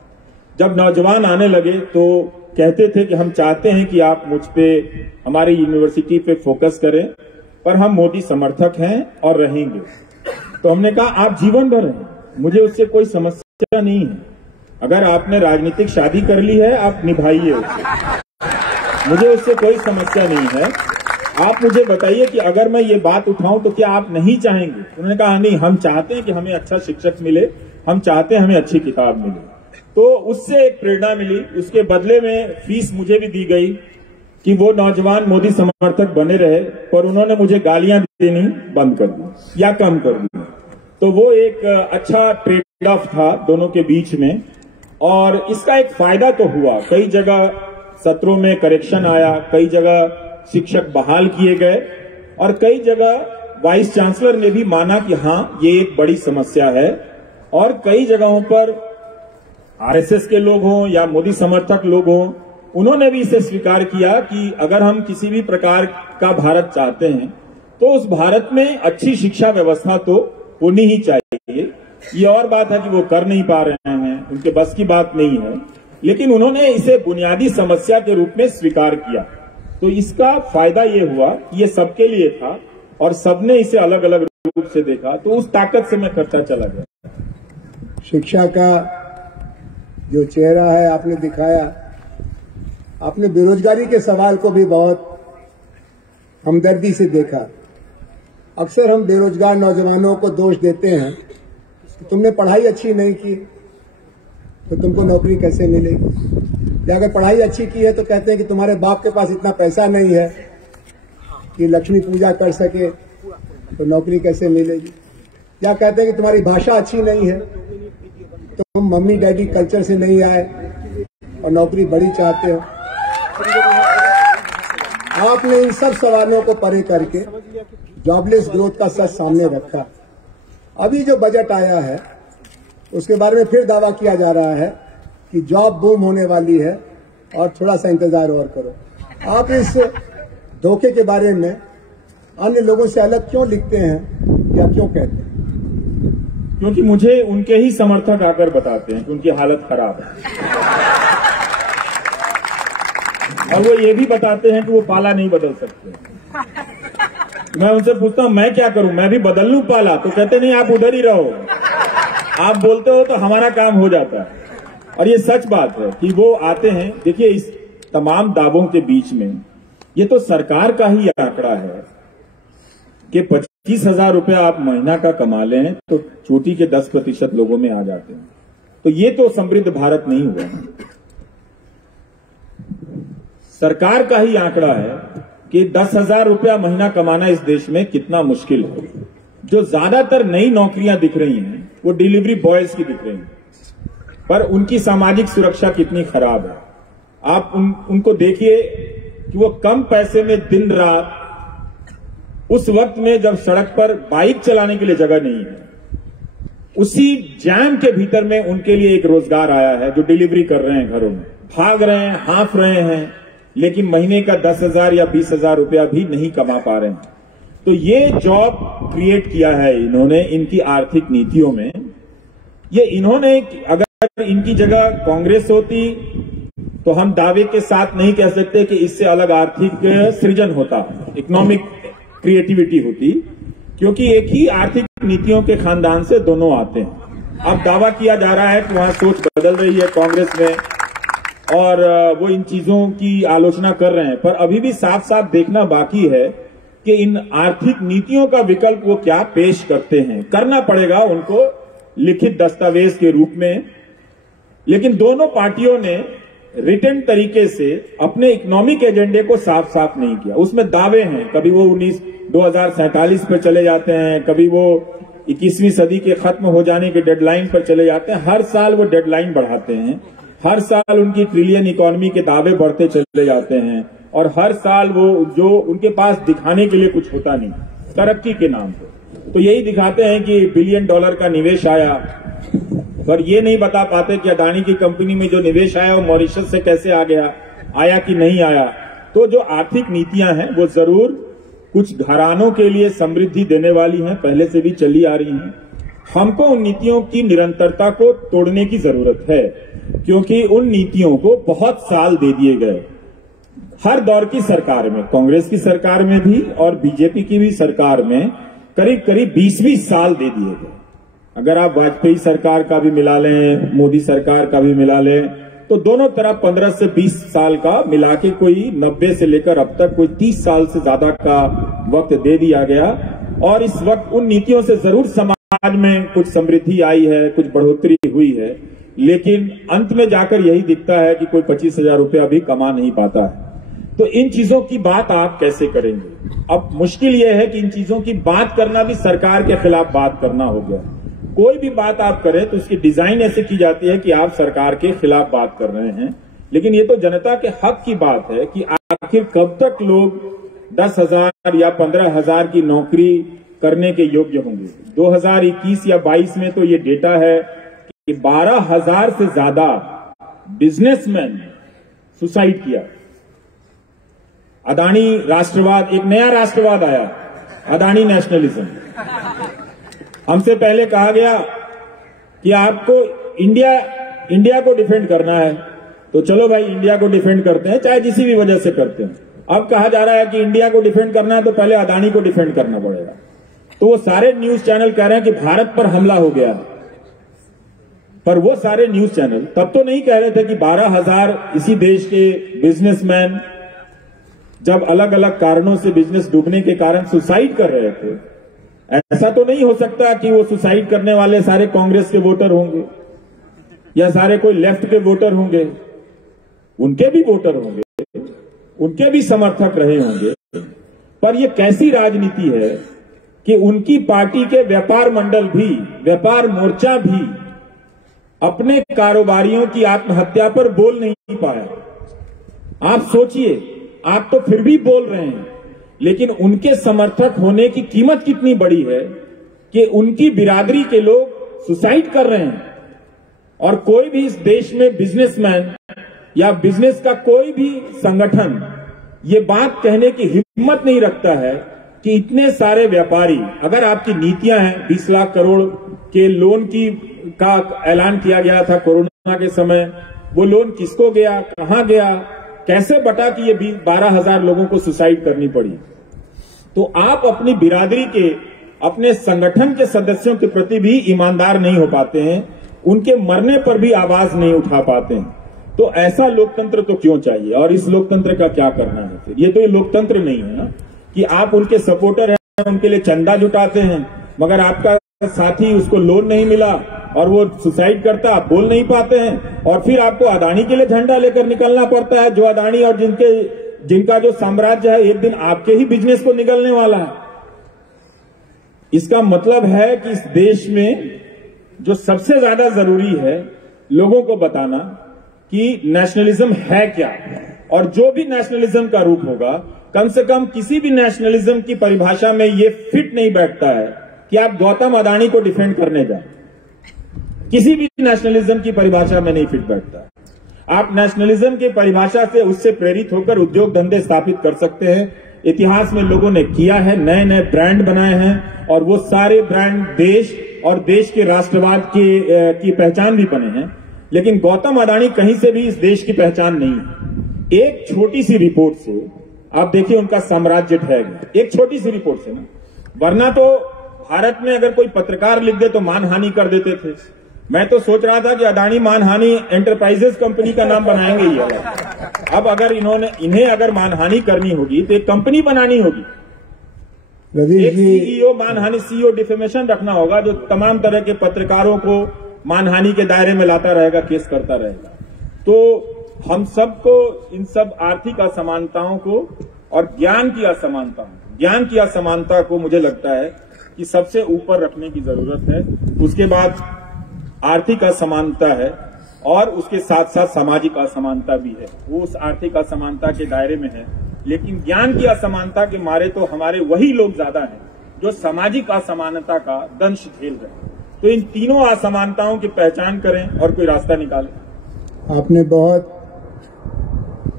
जब नौजवान आने लगे तो कहते थे कि हम चाहते हैं कि आप मुझ पे, हमारी यूनिवर्सिटी पे फोकस करें, पर हम मोदी समर्थक हैं और रहेंगे। तो हमने कहा आप जीवन भर रहें, मुझे उससे कोई समस्या नहीं है। अगर आपने राजनीतिक शादी कर ली है, आप निभाइए उसे, मुझे उससे कोई समस्या नहीं है। आप मुझे बताइए कि अगर मैं ये बात उठाऊं तो क्या आप नहीं चाहेंगे? उन्होंने कहा नहीं, हम चाहते हैं कि हमें अच्छा शिक्षक मिले, हम चाहते हैं हमें अच्छी किताब मिले। तो उससे एक प्रेरणा मिली। उसके बदले में फीस मुझे भी दी गई कि वो नौजवान मोदी समर्थक बने रहे, पर उन्होंने मुझे गालियां देनी बंद कर दी या कम कर दी। तो वो एक अच्छा ट्रेड ऑफ था दोनों के बीच में, और इसका एक फायदा तो हुआ। कई जगह सत्रों में करेक्शन आया, कई जगह शिक्षक बहाल किए गए, और कई जगह वाइस चांसलर ने भी माना कि हाँ ये एक बड़ी समस्या है। और कई जगहों पर आरएसएस के लोग हों या मोदी समर्थक लोग हों, उन्होंने भी इसे स्वीकार किया कि अगर हम किसी भी प्रकार का भारत चाहते हैं तो उस भारत में अच्छी शिक्षा व्यवस्था तो होनी ही चाहिए। ये और बात है कि वो कर नहीं पा रहे हैं, उनके बस की बात नहीं है, लेकिन उन्होंने इसे बुनियादी समस्या के रूप में स्वीकार किया। तो इसका फायदा ये हुआ कि ये सबके लिए था और सबने इसे अलग अलग रूप से देखा, तो उस ताकत से मैं करता चला गया। शिक्षा का जो चेहरा है आपने दिखाया, आपने बेरोजगारी के सवाल को भी बहुत हमदर्दी से देखा। अक्सर हम बेरोजगार नौजवानों को दोष देते हैं कि तुमने पढ़ाई अच्छी नहीं की तो तुमको नौकरी कैसे मिलेगी, या अगर पढ़ाई अच्छी की है तो कहते हैं कि तुम्हारे बाप के पास इतना पैसा नहीं है कि लक्ष्मी पूजा कर सके तो नौकरी कैसे मिलेगी, या कहते हैं कि तुम्हारी भाषा अच्छी नहीं है, तुम मम्मी डैडी कल्चर से नहीं आए और नौकरी बड़ी चाहते हो। आपने इन सब सवालों को परे करके जॉबलेस ग्रोथ का सच सामने रखा। अभी जो बजट आया है उसके बारे में फिर दावा किया जा रहा है कि जॉब बूम होने वाली है और थोड़ा सा इंतजार और करो। आप इस धोखे के बारे में अन्य लोगों से अलग क्यों लिखते हैं या क्यों कहते हैं? क्योंकि मुझे उनके ही समर्थक आकर बताते हैं कि उनकी हालत खराब है, और वो ये भी बताते हैं कि वो पाला नहीं बदल सकते। मैं उनसे पूछता हूं मैं क्या करूं, मैं भी बदल लूं पाला, तो कहते नहीं आप उधर ही रहो, आप बोलते हो तो हमारा काम हो जाता है। और ये सच बात है कि वो आते हैं। देखिए, इस तमाम दावों के बीच में ये तो सरकार का ही आंकड़ा है कि 25,000 रुपया आप महीना का कमा लें तो चोटी के 10% लोगों में आ जाते हैं। तो ये तो समृद्ध भारत नहीं हुआ। सरकार का ही आंकड़ा है कि 10,000 रुपया महीना कमाना इस देश में कितना मुश्किल है। जो ज्यादातर नई नौकरियां दिख रही हैं वो डिलीवरी बॉयज की दिख रही हैं, पर उनकी सामाजिक सुरक्षा कितनी खराब है। आप उनको देखिए कि वो कम पैसे में दिन रात, उस वक्त में जब सड़क पर बाइक चलाने के लिए जगह नहीं है, उसी जैम के भीतर में उनके लिए एक रोजगार आया है जो डिलीवरी कर रहे हैं, घरों में भाग रहे हैं, हाँफ रहे हैं, लेकिन महीने का 10,000 या 20,000 रुपया भी नहीं कमा पा रहे हैं। तो ये जॉब क्रिएट किया है इन्होंने इनकी आर्थिक नीतियों में। ये इन्होंने, अगर इनकी जगह कांग्रेस होती तो हम दावे के साथ नहीं कह सकते कि इससे अलग आर्थिक सृजन होता, इकोनॉमिक क्रिएटिविटी होती, क्योंकि एक ही आर्थिक नीतियों के खानदान से दोनों आते हैं। अब दावा किया जा रहा है कि वहां सोच बदल रही है कांग्रेस में और वो इन चीजों की आलोचना कर रहे हैं, पर अभी भी साफ साफ देखना बाकी है कि इन आर्थिक नीतियों का विकल्प वो क्या पेश करते हैं। करना पड़ेगा उनको लिखित दस्तावेज के रूप में, लेकिन दोनों पार्टियों ने रिटन तरीके से अपने इकोनॉमिक एजेंडे को साफ साफ नहीं किया। उसमें दावे हैं, कभी वो 2047 पर चले जाते हैं, कभी वो 21वीं सदी के खत्म हो जाने के डेडलाइन पर चले जाते हैं। हर साल वो डेडलाइन बढ़ाते हैं, हर साल उनकी ट्रिलियन इकोनॉमी के दावे बढ़ते चले जाते हैं, और हर साल वो जो उनके पास दिखाने के लिए कुछ होता नहीं, तरक्की के नाम पे तो यही दिखाते हैं कि $1 बिलियन का निवेश आया, पर ये नहीं बता पाते कि अदानी की कंपनी में जो निवेश आया वो मॉरिशस से कैसे आ गया, आया कि नहीं आया। तो जो आर्थिक नीतियां हैं वो जरूर कुछ घरानों के लिए समृद्धि देने वाली हैं, पहले से भी चली आ रही हैं। हमको उन नीतियों की निरंतरता को तोड़ने की जरूरत है, क्योंकि उन नीतियों को बहुत साल दे दिए गए। हर दौर की सरकार में, कांग्रेस की सरकार में भी और बीजेपी की भी सरकार में करीब करीब 20-20 साल दे दिए गए। अगर आप वाजपेयी सरकार का भी मिला लें, मोदी सरकार का भी मिला लें, तो दोनों तरफ 15 से 20 साल का मिला के कोई 90 से लेकर अब तक कोई 30 साल से ज्यादा का वक्त दे दिया गया। और इस वक्त उन नीतियों से जरूर समाज में कुछ समृद्धि आई है, कुछ बढ़ोतरी हुई है, लेकिन अंत में जाकर यही दिखता है कि कोई 25,000 रुपया भी कमा नहीं पाता है। तो इन चीजों की बात आप कैसे करेंगे? अब मुश्किल यह है कि इन चीजों की बात करना भी सरकार के खिलाफ बात करना हो गया। कोई भी बात आप करें तो उसकी डिजाइन ऐसे की जाती है कि आप सरकार के खिलाफ बात कर रहे हैं, लेकिन ये तो जनता के हक की बात है कि आखिर कब तक लोग 10,000 या 15,000 की नौकरी करने के योग्य होंगे। 2021 या 22 में तो ये डेटा है कि 12,000 से ज्यादा बिजनेसमैन सुसाइड किया। अदानी राष्ट्रवाद, एक नया राष्ट्रवाद आया, अदानी नेशनलिज्म। हमसे पहले कहा गया कि आपको इंडिया को डिफेंड करना है, तो चलो भाई इंडिया को डिफेंड करते हैं, चाहे किसी भी वजह से करते हैं। अब कहा जा रहा है कि इंडिया को डिफेंड करना है तो पहले अदानी को डिफेंड करना पड़ेगा। तो वो सारे न्यूज चैनल कह रहे हैं कि भारत पर हमला हो गया, पर वो सारे न्यूज चैनल तब तो नहीं कह रहे थे कि 12,000 इसी देश के बिजनेसमैन जब अलग अलग कारणों से बिजनेस डूबने के कारण सुसाइड कर रहे थे। ऐसा तो नहीं हो सकता कि वो सुसाइड करने वाले सारे कांग्रेस के वोटर होंगे या सारे कोई लेफ्ट के वोटर होंगे। उनके भी वोटर होंगे, उनके भी समर्थक रहे होंगे, पर ये कैसी राजनीति है कि उनकी पार्टी के व्यापार मंडल भी, व्यापार मोर्चा भी अपने कारोबारियों की आत्महत्या पर बोल नहीं पाए। आप सोचिए, आप तो फिर भी बोल रहे हैं, लेकिन उनके समर्थक होने की कीमत कितनी बड़ी है कि उनकी बिरादरी के लोग सुसाइड कर रहे हैं। और कोई भी इस देश में बिजनेसमैन या बिजनेस का कोई भी संगठन ये बात कहने की हिम्मत नहीं रखता है कि इतने सारे व्यापारी, अगर आपकी नीतियां हैं 20 लाख करोड़ के लोन का ऐलान किया गया था कोरोना के समय, वो लोन किसको गया, कहां गया, कैसे बटा कि ये 12,000 लोगों को सुसाइड करनी पड़ी। तो आप अपनी बिरादरी के, अपने संगठन के सदस्यों के प्रति भी ईमानदार नहीं हो पाते हैं, उनके मरने पर भी आवाज नहीं उठा पाते हैं। तो ऐसा लोकतंत्र तो क्यों चाहिए? और इस लोकतंत्र का क्या करना है फिर? ये तो ये लोकतंत्र नहीं है ना कि आप उनके सपोर्टर हैं, उनके लिए चंदा जुटाते हैं, मगर आपका साथी उसको लोन नहीं मिला और वो सुसाइड करता, आप बोल नहीं पाते हैं, और फिर आपको अदानी के लिए झंडा लेकर निकलना पड़ता है, जो अदानी और जिनका जो साम्राज्य है एक दिन आपके ही बिजनेस को निगलने वाला है। इसका मतलब है कि इस देश में जो सबसे ज्यादा जरूरी है लोगों को बताना कि नेशनलिज्म है क्या, और जो भी नेशनलिज्म का रूप होगा, कम से कम किसी भी नेशनलिज्म की परिभाषा में ये फिट नहीं बैठता है कि आप गौतम अदानी को डिफेंड करने जाए। किसी भी नेशनलिज्म की परिभाषा में नहीं फिट बैठता। आप नेशनलिज्म की परिभाषा से उससे प्रेरित होकर उद्योग धंधे स्थापित कर सकते हैं। इतिहास में लोगों ने किया है, नए नए ब्रांड बनाए हैं, और वो सारे ब्रांड देश और देश के राष्ट्रवाद की पहचान भी बने हैं। लेकिन गौतम अदानी कहीं से भी इस देश की पहचान नहीं है। एक छोटी सी रिपोर्ट से आप देखिए उनका साम्राज्य ठहर गया, एक छोटी सी रिपोर्ट से ना। वरना तो भारत में अगर कोई पत्रकार लिख दे तो मानहानि कर देते थे। मैं तो सोच रहा था कि अदानी मानहानि एंटरप्राइजेस कंपनी का नाम बनाएंगे ही। अब अगर इन्हें अगर मानहानि करनी होगी तो एक कंपनी बनानी होगी, एक सीईओ मानहानि, सीईओ डिफेमेशन रखना होगा, जो तमाम तरह के पत्रकारों को मानहानि के दायरे में लाता रहेगा, केस करता रहेगा। तो हम सबको इन सब आर्थिक असमानताओं को और ज्ञान की असमानता को मुझे लगता है कि सबसे ऊपर रखने की जरूरत है। उसके बाद आर्थिक असमानता है, और उसके साथ साथ सामाजिक असमानता भी है। वो उस आर्थिक असमानता के दायरे में है, लेकिन ज्ञान की असमानता के मारे तो हमारे वही लोग ज्यादा हैं जो सामाजिक असमानता का दंश झेल रहे हैं। तो इन तीनों असमानताओं की पहचान करें और कोई रास्ता निकालें। आपने बहुत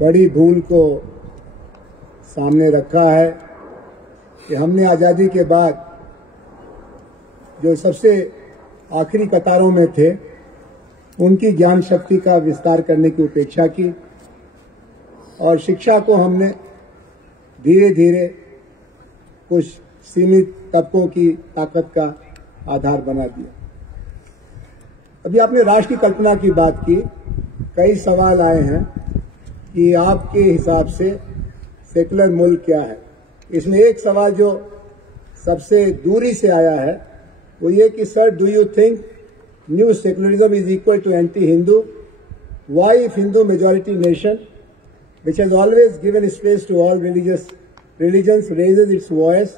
बड़ी भूल को सामने रखा है कि हमने आज़ादी के बाद जो सबसे आखिरी कतारों में थे उनकी ज्ञान शक्ति का विस्तार करने की उपेक्षा की और शिक्षा को हमने धीरे धीरे कुछ सीमित तबकों की ताकत का आधार बना दिया। अभी आपने राष्ट्र की कल्पना की बात की, कई सवाल आए हैं कि आपके हिसाब से सेकुलर मुल्क क्या है। इसमें एक सवाल जो सबसे दूरी से आया है वो ये कि sir, do you think new secularism is equal to anti Hindu? Why if Hindu majority nation which has always given space to all religions raises its voice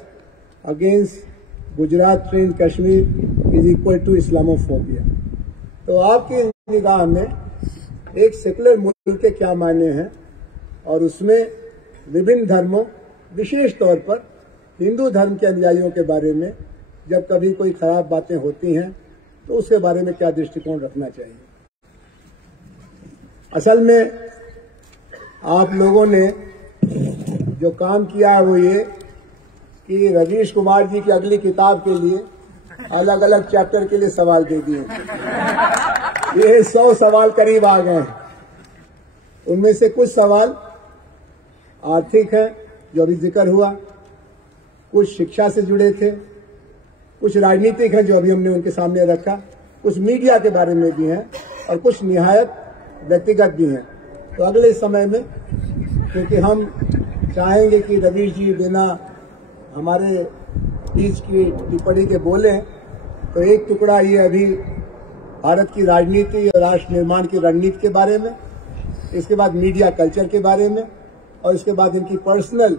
against Gujarat train Kashmir is equal to Islamophobia? तो आपकी निगाह में एक secular मुल्क के क्या मायने हैं और उसमें विभिन्न धर्मों, विशेष तौर पर हिंदू धर्म के अनुयायियों के बारे में जब कभी कोई खराब बातें होती हैं तो उसके बारे में क्या दृष्टिकोण रखना चाहिए? असल में आप लोगों ने जो काम किया है वो ये कि रवीश कुमार जी की अगली किताब के लिए अलग अलग चैप्टर के लिए सवाल दे दिए। ये 100 सवाल करीब आ गए हैं। उनमें से कुछ सवाल आर्थिक हैं जो अभी जिक्र हुआ, कुछ शिक्षा से जुड़े थे, कुछ राजनीतिक हैं जो अभी हमने उनके सामने रखा, कुछ मीडिया के बारे में भी हैं और कुछ निहायत व्यक्तिगत भी हैं। तो अगले समय में, क्योंकि हम चाहेंगे कि रवीश जी बिना हमारे बीच की टिप्पणी के बोले, तो एक टुकड़ा ये अभी भारत की राजनीति और राष्ट्र निर्माण की रणनीति के बारे में, इसके बाद मीडिया कल्चर के बारे में और इसके बाद इनकी पर्सनल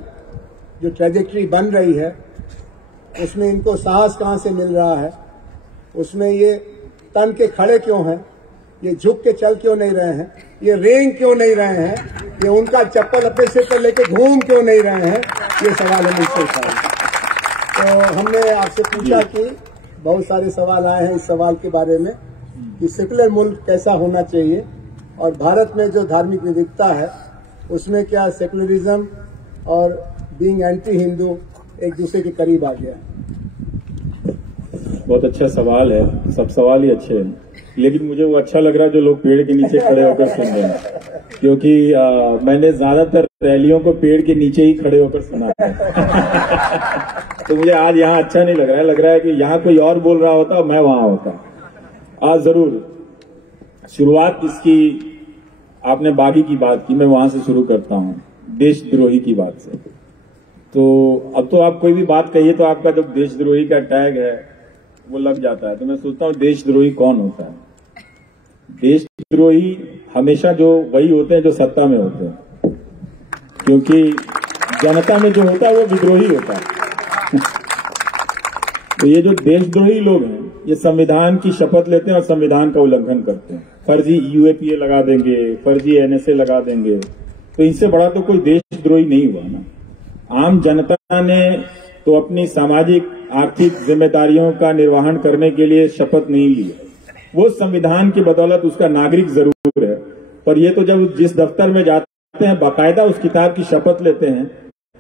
जो ट्रेजेक्ट्री बन रही है उसमें इनको साहस कहाँ से मिल रहा है, उसमें ये तन के खड़े क्यों हैं, ये झुक के चल क्यों नहीं रहे हैं, ये रेंग क्यों नहीं रहे हैं, ये उनका चप्पल अपने सिर पर लेके घूम क्यों नहीं रहे हैं, ये सवाल हम इससे उठाए। तो हमने आपसे पूछा कि बहुत सारे सवाल आए हैं इस सवाल के बारे में कि सेकुलर मुल्क कैसा होना चाहिए और भारत में जो धार्मिक विविधता है उसमें क्या सेकुलरिज्म और बीइंग एंटी हिंदू एक दूसरे के करीब आ गया? बहुत अच्छा सवाल है, सब सवाल ही अच्छे हैं, लेकिन मुझे वो अच्छा लग रहा है जो लोग पेड़ के नीचे खड़े होकर सुन रहे हैं, क्योंकि मैंने ज्यादातर रैलियों को पेड़ के नीचे ही खड़े होकर सुना है। तो मुझे आज यहाँ अच्छा नहीं लग रहा है कि यहाँ कोई और बोल रहा होता मैं वहां होता। आज जरूर शुरुआत इसकी आपने बागी की बात की, मैं वहां से शुरू करता हूँ, देशद्रोही की बात से। तो अब तो आप कोई भी बात कहिए तो आपका जब देशद्रोही का टैग है वो लग जाता है। तो मैं सोचता हूँ देशद्रोही कौन होता है? देशद्रोही हमेशा जो वही होते हैं जो सत्ता में होते हैं, क्योंकि जनता में जो होता है वो विद्रोही होता है। तो ये जो देशद्रोही लोग हैं ये संविधान की शपथ लेते हैं और संविधान का उल्लंघन करते हैं, फर्जी यूएपीए लगा देंगे, फर्जी एनएसए लगा देंगे। तो इनसे बड़ा तो कोई देशद्रोही नहीं हुआ ना। आम जनता ने तो अपनी सामाजिक आर्थिक जिम्मेदारियों का निर्वहन करने के लिए शपथ नहीं ली, वो संविधान की बदौलत उसका नागरिक जरूर है, पर ये तो जब जिस दफ्तर में जाते हैं बाकायदा उस किताब की शपथ लेते हैं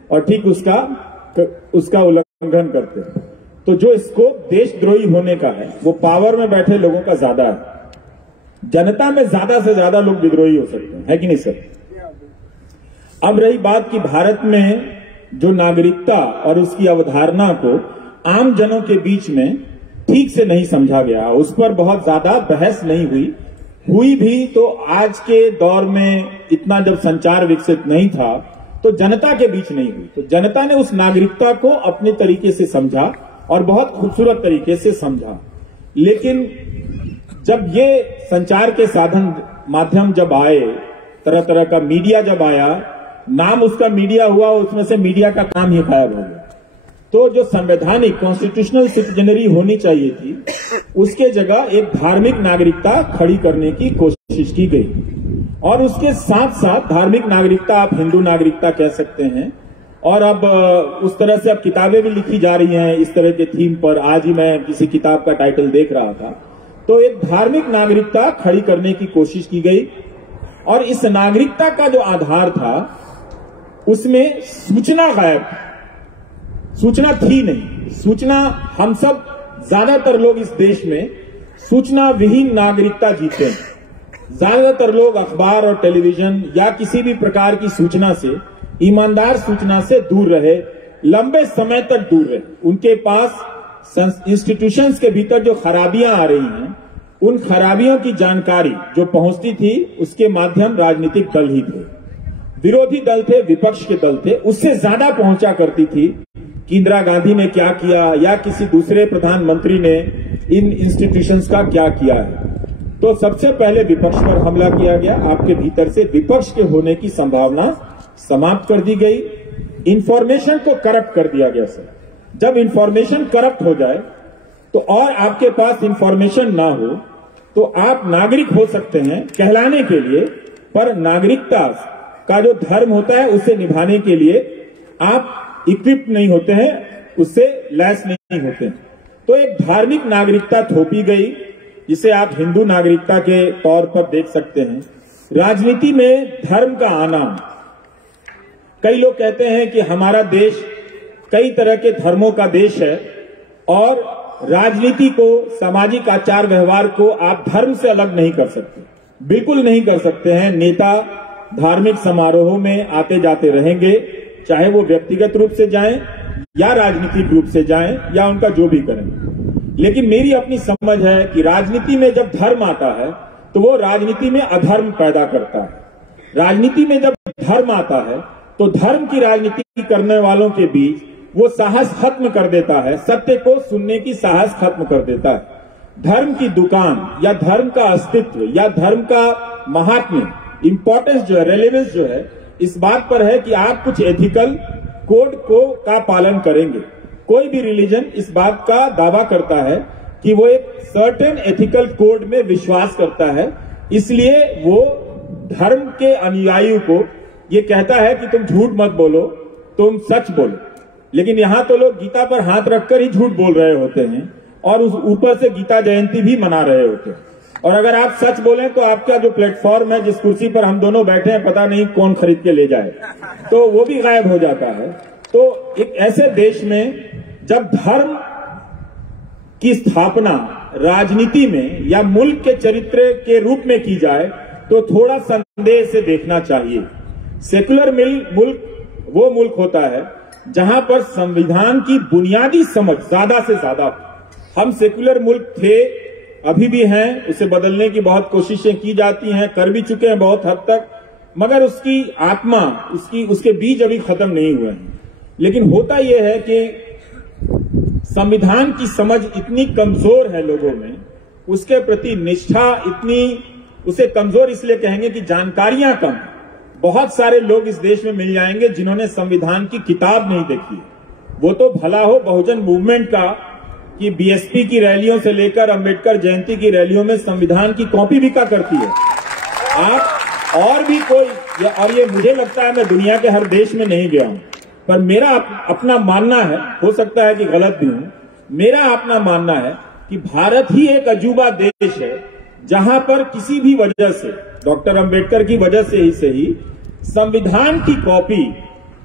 और ठीक उसका उल्लंघन करते हैं। तो जो स्कोप देशद्रोही होने का है वो पावर में बैठे लोगों का ज्यादा है। जनता में ज्यादा से ज्यादा लोग विद्रोही हो सकते हैं, है कि नहीं सर? अब रही बात कि भारत में जो नागरिकता और उसकी अवधारणा को आम जनों के बीच में ठीक से नहीं समझा गया, उस पर बहुत ज्यादा बहस नहीं हुई भी तो आज के दौर में इतना जब संचार विकसित नहीं था तो जनता के बीच नहीं हुई। तो जनता ने उस नागरिकता को अपने तरीके से समझा और बहुत खूबसूरत तरीके से समझा। लेकिन जब ये संचार के साधन माध्यम जब आए, तरह तरह का मीडिया जब आया, नाम उसका मीडिया हुआ, उसमें से मीडिया का काम ही गायब हो गया। तो जो संवैधानिक कॉन्स्टिट्यूशनल सिटीजनरी होनी चाहिए थी, उसके जगह एक धार्मिक नागरिकता खड़ी करने की कोशिश की गई। और उसके साथ साथ धार्मिक नागरिकता, आप हिंदू नागरिकता कह सकते हैं, और अब उस तरह से अब किताबें भी लिखी जा रही हैं इस तरह के थीम पर। आज ही मैं किसी किताब का टाइटल देख रहा था। तो एक धार्मिक नागरिकता खड़ी करने की कोशिश की गई, और इस नागरिकता का जो आधार था उसमें सूचना गायब, सूचना थी नहीं। सूचना, हम सब ज्यादातर लोग इस देश में सूचना विहीन नागरिकता जीते हैं। ज्यादातर लोग अखबार और टेलीविजन या किसी भी प्रकार की सूचना से, ईमानदार सूचना से दूर रहे, लंबे समय तक दूर रहे। उनके पास इंस्टीट्यूशंस के भीतर जो खराबियां आ रही हैं, उन खराबियों की जानकारी जो पहुंचती थी उसके माध्यम राजनीतिक दल ही थे, विरोधी दल थे, विपक्ष के दल थे, उससे ज्यादा पहुंचा करती थी कि इंदिरा गांधी ने क्या किया या किसी दूसरे प्रधानमंत्री ने इन इंस्टीट्यूशंस का क्या किया है। तो सबसे पहले विपक्ष पर हमला किया गया। आपके भीतर से विपक्ष के होने की संभावना समाप्त कर दी गई। इंफॉर्मेशन को करप्ट कर दिया गया सर। जब इंफॉर्मेशन करप्ट हो जाए तो और आपके पास इंफॉर्मेशन ना हो तो आप नागरिक हो सकते हैं कहलाने के लिए, पर नागरिकता का जो धर्म होता है उसे निभाने के लिए आप इक्विप्ड नहीं होते हैं, उससे लैस नहीं होते हैं। तो एक धार्मिक नागरिकता थोपी गई, जिसे आप हिंदू नागरिकता के तौर पर देख सकते हैं। राजनीति में धर्म का आना, कई लोग कहते हैं कि हमारा देश कई तरह के धर्मों का देश है, और राजनीति को, सामाजिक आचार व्यवहार को आप धर्म से अलग नहीं कर सकते, बिल्कुल नहीं कर सकते हैं। नेता धार्मिक समारोहों में आते जाते रहेंगे, चाहे वो व्यक्तिगत रूप से जाएं या राजनीतिक रूप से जाएं या उनका जो भी करें। लेकिन मेरी अपनी समझ है कि राजनीति में जब धर्म आता है तो वो राजनीति में अधर्म पैदा करता है। राजनीति में जब धर्म आता है तो धर्म की राजनीति करने वालों के बीच वो साहस खत्म कर देता है, सत्य को सुनने की साहस खत्म कर देता है। धर्म की दुकान या धर्म का अस्तित्व या धर्म का महात्म्य, इंपॉर्टेंस जो है, रेलेवेंस जो है, इस बात पर है कि आप कुछ एथिकल कोड का पालन करेंगे। कोई भी रिलीजन इस बात का दावा करता है कि वो एक सर्टेन एथिकल कोड में विश्वास करता है, इसलिए वो धर्म के अनुयायियों को ये कहता है कि तुम झूठ मत बोलो, तुम सच बोलो। लेकिन यहां तो लोग गीता पर हाथ रखकर ही झूठ बोल रहे होते हैं और उस ऊपर से गीता जयंती भी मना रहे होते हैं। और अगर आप सच बोलें तो आपका जो प्लेटफॉर्म है, जिस कुर्सी पर हम दोनों बैठे हैं, पता नहीं कौन खरीद के ले जाए, तो वो भी गायब हो जाता है। तो एक ऐसे देश में जब धर्म की स्थापना राजनीति में या मुल्क के चरित्र के रूप में की जाए तो थोड़ा संदेह से देखना चाहिए। सेकुलर मुल्क वो मुल्क होता है जहां पर संविधान की बुनियादी समझ ज्यादा से ज्यादा। हम सेकुलर मुल्क थे, अभी भी हैं, उसे बदलने की बहुत कोशिशें की जाती हैं, कर भी चुके हैं बहुत हद तक, मगर उसकी आत्मा, उसके बीज अभी खत्म नहीं हुए हैं। लेकिन होता यह है कि संविधान की समझ इतनी कमजोर है लोगों में, उसके प्रति निष्ठा इतनी, उसे कमजोर इसलिए कहेंगे कि जानकारियां कम। बहुत सारे लोग इस देश में मिल जाएंगे जिन्होंने संविधान की किताब नहीं देखी। वो तो भला हो बहुजन मूवमेंट का कि बीएसपी की रैलियों से लेकर अंबेडकर जयंती की रैलियों में संविधान की कॉपी बिका करती है। आप और भी कोई, और ये मुझे लगता है, मैं दुनिया के हर देश में नहीं गया हूं, पर मेरा अपना मानना है, हो सकता है कि गलत भी हूं, मेरा अपना मानना है कि भारत ही एक अजूबा देश है जहां पर किसी भी वजह से, डॉक्टर अंबेडकर की वजह से ही संविधान की कॉपी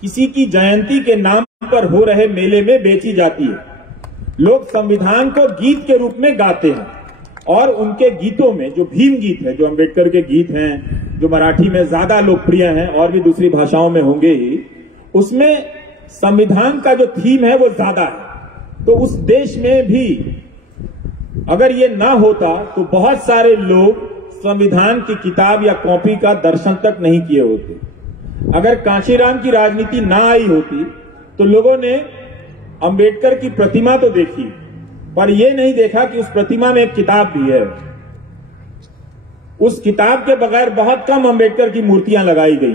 किसी की जयंती के नाम पर हो रहे मेले में बेची जाती है। लोग संविधान को गीत के रूप में गाते हैं और उनके गीतों में जो भीम गीत है, जो अंबेडकर के गीत हैं, जो मराठी में ज्यादा लोकप्रिय हैं और भी दूसरी भाषाओं में होंगे ही, उसमें संविधान का जो थीम है वो ज्यादा है। तो उस देश में भी अगर ये ना होता तो बहुत सारे लोग संविधान की किताब या कॉपी का दर्शन तक नहीं किए होते। अगर कांशीराम की राजनीति ना आई होती तो लोगों ने अंबेडकर की प्रतिमा तो देखी, पर यह नहीं देखा कि उस प्रतिमा में एक किताब भी है। उस किताब के बगैर बहुत कम अंबेडकर की मूर्तियां लगाई गई।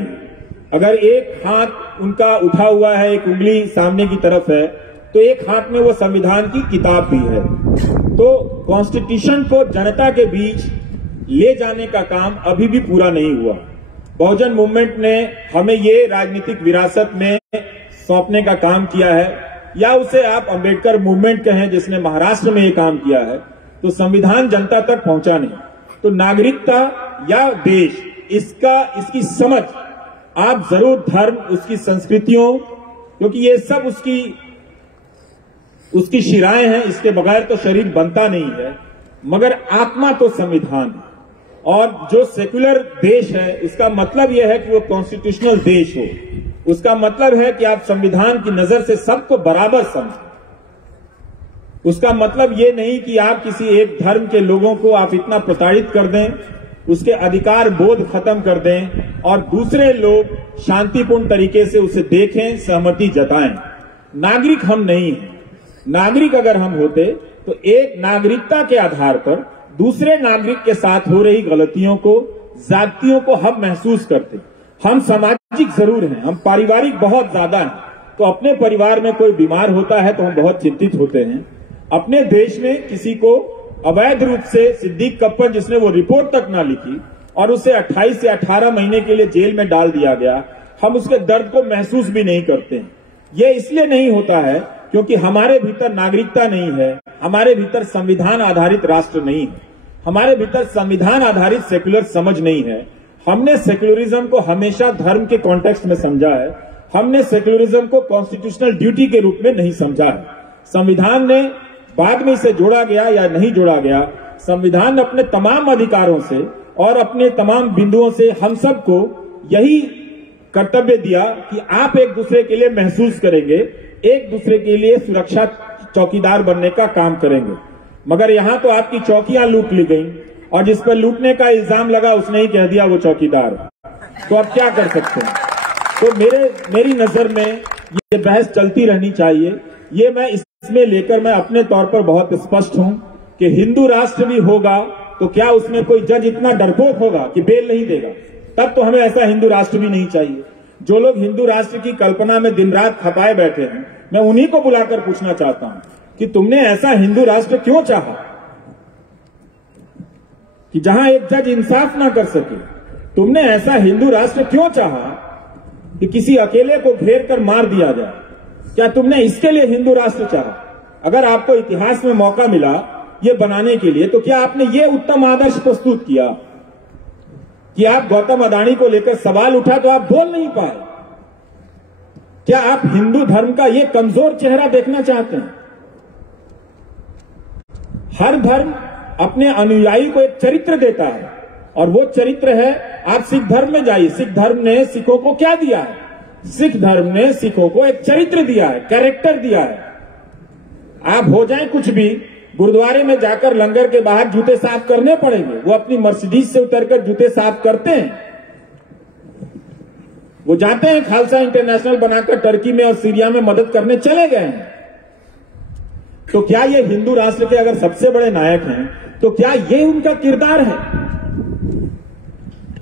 अगर एक हाथ उनका उठा हुआ है, एक उंगली सामने की तरफ है, तो एक हाथ में वो संविधान की किताब भी है। तो कॉन्स्टिट्यूशन को जनता के बीच ले जाने का काम अभी भी पूरा नहीं हुआ। बहुजन मूवमेंट ने हमें ये राजनीतिक विरासत में सौंपने का काम किया है, या उसे आप अंबेडकर मूवमेंट कहें जिसने महाराष्ट्र में ये काम किया है, तो संविधान जनता तक पहुंचा नहीं। तो नागरिकता या देश, इसकी समझ आप जरूर धर्म, उसकी संस्कृतियों, क्योंकि ये सब उसकी शिराएं हैं, इसके बगैर तो शरीर बनता नहीं है, मगर आत्मा तो संविधान है। और जो सेक्युलर देश है उसका मतलब यह है कि वो कॉन्स्टिट्यूशनल देश हो। उसका मतलब है कि आप संविधान की नजर से सबको बराबर समझें। उसका मतलब ये नहीं कि आप किसी एक धर्म के लोगों को आप इतना प्रताड़ित कर दें, उसके अधिकार बोध खत्म कर दें और दूसरे लोग शांतिपूर्ण तरीके से उसे देखें, सहमति जताएं। नागरिक हम नहीं हैं। नागरिक अगर हम होते तो एक नागरिकता के आधार पर दूसरे नागरिक के साथ हो रही गलतियों को, जातियों को हम महसूस करते। हम सामाजिक जरूर हैं, हम पारिवारिक बहुत ज्यादा हैं। तो अपने परिवार में कोई बीमार होता है तो हम बहुत चिंतित होते हैं। अपने देश में किसी को अवैध रूप से सिद्दीक कप्पन, जिसने वो रिपोर्ट तक ना लिखी और उसे 28 से 18 महीने के लिए जेल में डाल दिया गया, हम उसके दर्द को महसूस भी नहीं करते हैं। ये इसलिए नहीं होता है क्योंकि हमारे भीतर नागरिकता नहीं है, हमारे भीतर संविधान आधारित राष्ट्र नहीं है, हमारे भीतर संविधान आधारित सेक्युलर समझ नहीं है। हमने सेक्युलरिज्म को हमेशा धर्म के कॉन्टेक्स्ट में समझा है, हमने सेक्युलरिज्म को कॉन्स्टिट्यूशनल ड्यूटी के रूप में नहीं समझा है। संविधान ने बाद में इसे जोड़ा गया या नहीं जोड़ा गया, संविधान ने अपने तमाम अधिकारों से और अपने तमाम बिंदुओं से हम सबको यही कर्तव्य दिया कि आप एक दूसरे के लिए महसूस करेंगे, एक दूसरे के लिए सुरक्षा चौकीदार बनने का काम करेंगे। मगर यहां तो आपकी चौकियां लूट ली गई और जिस पर लूटने का इल्जाम लगा उसने ही कह दिया वो चौकीदार। तो अब क्या कर सकते हैं? तो मेरी नजर में ये बहस चलती रहनी चाहिए। ये मैं इसमें लेकर मैं अपने तौर पर बहुत स्पष्ट हूं कि हिंदू राष्ट्र भी होगा तो क्या उसमें कोई जज इतना डरपोक होगा कि बेल नहीं देगा? तब तो हमें ऐसा हिंदू राष्ट्र भी नहीं चाहिए। जो लोग हिंदू राष्ट्र की कल्पना में दिन रात खपाए बैठे हैं, मैं उन्हीं को बुलाकर पूछना चाहता हूं कि तुमने ऐसा हिंदू राष्ट्र क्यों चाहा कि जहां एक जज इंसाफ ना कर सके? तुमने ऐसा हिंदू राष्ट्र क्यों चाहा कि किसी अकेले को घेर कर मार दिया जाए? क्या तुमने इसके लिए हिंदू राष्ट्र चाहा? अगर आपको इतिहास में मौका मिला ये बनाने के लिए, तो क्या आपने ये उत्तम आदर्श प्रस्तुत किया कि आप गौतम अडानी को लेकर सवाल उठा तो आप बोल नहीं पाए? क्या आप हिंदू धर्म का ये कमजोर चेहरा देखना चाहते हैं? हर धर्म अपने अनुयायी को एक चरित्र देता है और वो चरित्र है, आप सिख धर्म में जाइए, सिख धर्म ने सिखों को क्या दिया है? सिख धर्म ने सिखों को एक चरित्र दिया है, कैरेक्टर दिया है। आप हो जाए कुछ भी, गुरुद्वारे में जाकर लंगर के बाहर जूते साफ करने पड़ेंगे। वो अपनी मर्सिडीज से उतरकर जूते साफ करते हैं। वो जाते हैं, खालसा इंटरनेशनल बनाकर टर्की में और सीरिया में मदद करने चले गए हैं। तो क्या ये हिंदू राष्ट्र के अगर सबसे बड़े नायक हैं, तो क्या ये उनका किरदार है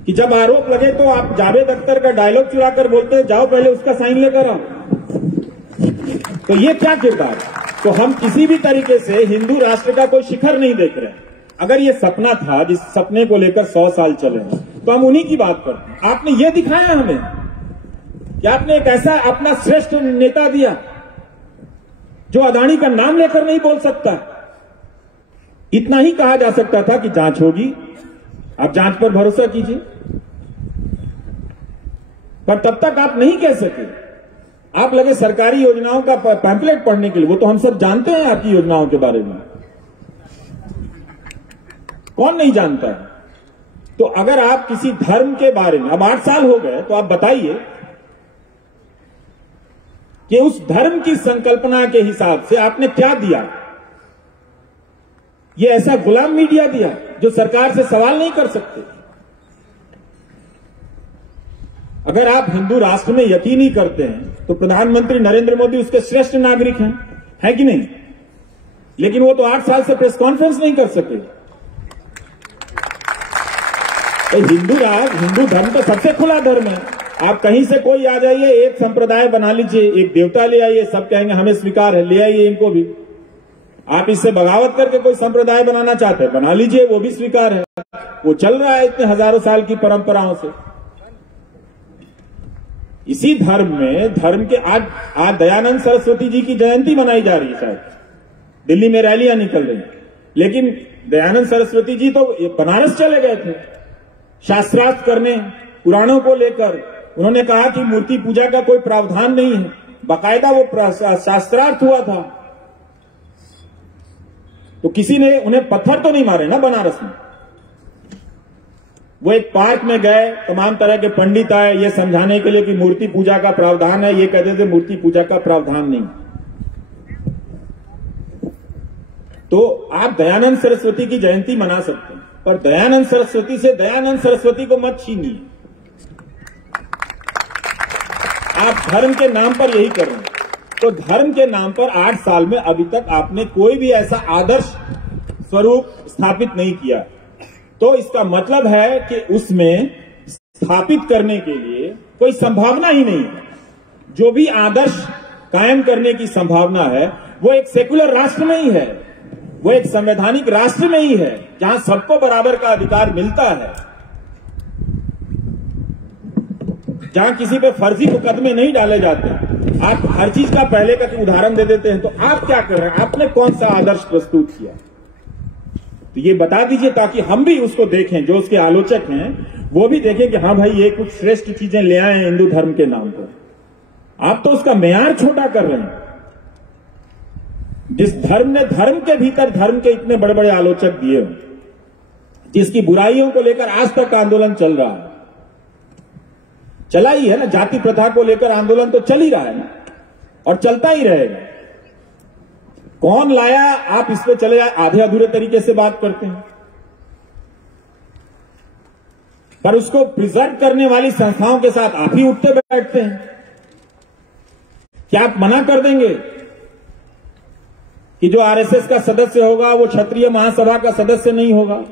कि जब आरोप लगे तो आप जावेद अख्तर का डायलॉग चुरा कर बोलते हैं, जाओ पहले उसका साइन लेकर आओ? तो ये क्या किरदार है? तो हम किसी भी तरीके से हिंदू राष्ट्र का कोई शिखर नहीं देख रहे हैं। अगर ये सपना था, जिस सपने को लेकर 100 साल चले हैं, तो हम उन्हीं की बात करते हैं। आपने ये दिखाया हमें कि आपने एक ऐसा अपना श्रेष्ठ नेता दिया जो अडानी का नाम लेकर नहीं बोल सकता। इतना ही कहा जा सकता था कि जांच होगी, आप जांच पर भरोसा कीजिए, पर तब तक आप नहीं कह सके। आप लगे सरकारी योजनाओं का पैम्पलेट पढ़ने के लिए। वो तो हम सब जानते हैं आपकी योजनाओं के बारे में, कौन नहीं जानता है? तो अगर आप किसी धर्म के बारे में, अब 8 साल हो गए, तो आप बताइए कि उस धर्म की संकल्पना के हिसाब से आपने क्या दिया? ये ऐसा गुलाम मीडिया दिया जो सरकार से सवाल नहीं कर सकते। अगर आप हिंदू राष्ट्र में यकीन ही करते हैं तो प्रधानमंत्री नरेंद्र मोदी उसके श्रेष्ठ नागरिक हैं, है कि नहीं? लेकिन वो तो 8 साल से प्रेस कॉन्फ्रेंस नहीं कर सके। तो हिंदू धर्म तो सबसे खुला धर्म है। आप कहीं से कोई आ जाइए, एक संप्रदाय बना लीजिए, एक देवता ले आइए, सब कहेंगे हमें स्वीकार है, ले आइए इनको भी। आप इससे बगावत करके कोई संप्रदाय बनाना चाहते हैं, बना लीजिए, वो भी स्वीकार है। वो चल रहा है इतने हजारों साल की परंपराओं से। इसी धर्म में, धर्म के आज दयानंद सरस्वती जी की जयंती मनाई जा रही है, शायद दिल्ली में रैलियां निकल रही हैं, लेकिन दयानंद सरस्वती जी तो बनारस चले गए थे शास्त्रार्थ करने, पुराणों को लेकर। उन्होंने कहा कि मूर्ति पूजा का कोई प्रावधान नहीं है, बाकायदा वो शास्त्रार्थ हुआ था। तो किसी ने उन्हें पत्थर तो नहीं मारे ना बनारस में। वो एक पार्क में गए, तमाम तरह के पंडित आए ये समझाने के लिए कि मूर्ति पूजा का प्रावधान है, ये कहते थे मूर्ति पूजा का प्रावधान नहीं। तो आप दयानंद सरस्वती की जयंती मना सकते हैं, पर दयानंद सरस्वती से दयानंद सरस्वती को मत छीनिए। आप धर्म के नाम पर यही कर रहे हैं। तो धर्म के नाम पर 8 साल में अभी तक आपने कोई भी ऐसा आदर्श स्वरूप स्थापित नहीं किया। तो इसका मतलब है कि उसमें स्थापित करने के लिए कोई संभावना ही नहीं है। जो भी आदर्श कायम करने की संभावना है वो एक सेकुलर राष्ट्र में ही है, वो एक संवैधानिक राष्ट्र में ही है, जहां सबको बराबर का अधिकार मिलता है, जहां किसी पे फर्जी मुकदमे नहीं डाले जाते। आप हर चीज का पहले का उदाहरण दे देते हैं। तो आप क्या कर रहे हैं? आपने कौन सा आदर्श प्रस्तुत किया? तो ये बता दीजिए ताकि हम भी उसको देखें, जो उसके आलोचक हैं वो भी देखें कि हाँ भाई ये कुछ श्रेष्ठ चीजें ले आए हैं हिंदू धर्म के नाम पर। आप तो उसका मेयार छोटा कर रहे हैं। जिस धर्म ने धर्म के भीतर धर्म के इतने बड़े बड़े आलोचक दिए, जिसकी बुराइयों को लेकर आज तक आंदोलन चल रहा है, चला ही है ना, जाति प्रथा को लेकर आंदोलन तो चल ही रहा है ना, और चलता ही रहेगा। कौन लाया? आप इस पे चले जाए, आधे अधूरे तरीके से बात करते हैं, पर उसको प्रिजर्व करने वाली संस्थाओं के साथ आप ही उठते बैठते हैं। क्या आप मना कर देंगे कि जो आरएसएस का सदस्य होगा वो क्षत्रिय महासभा का सदस्य नहीं होगा,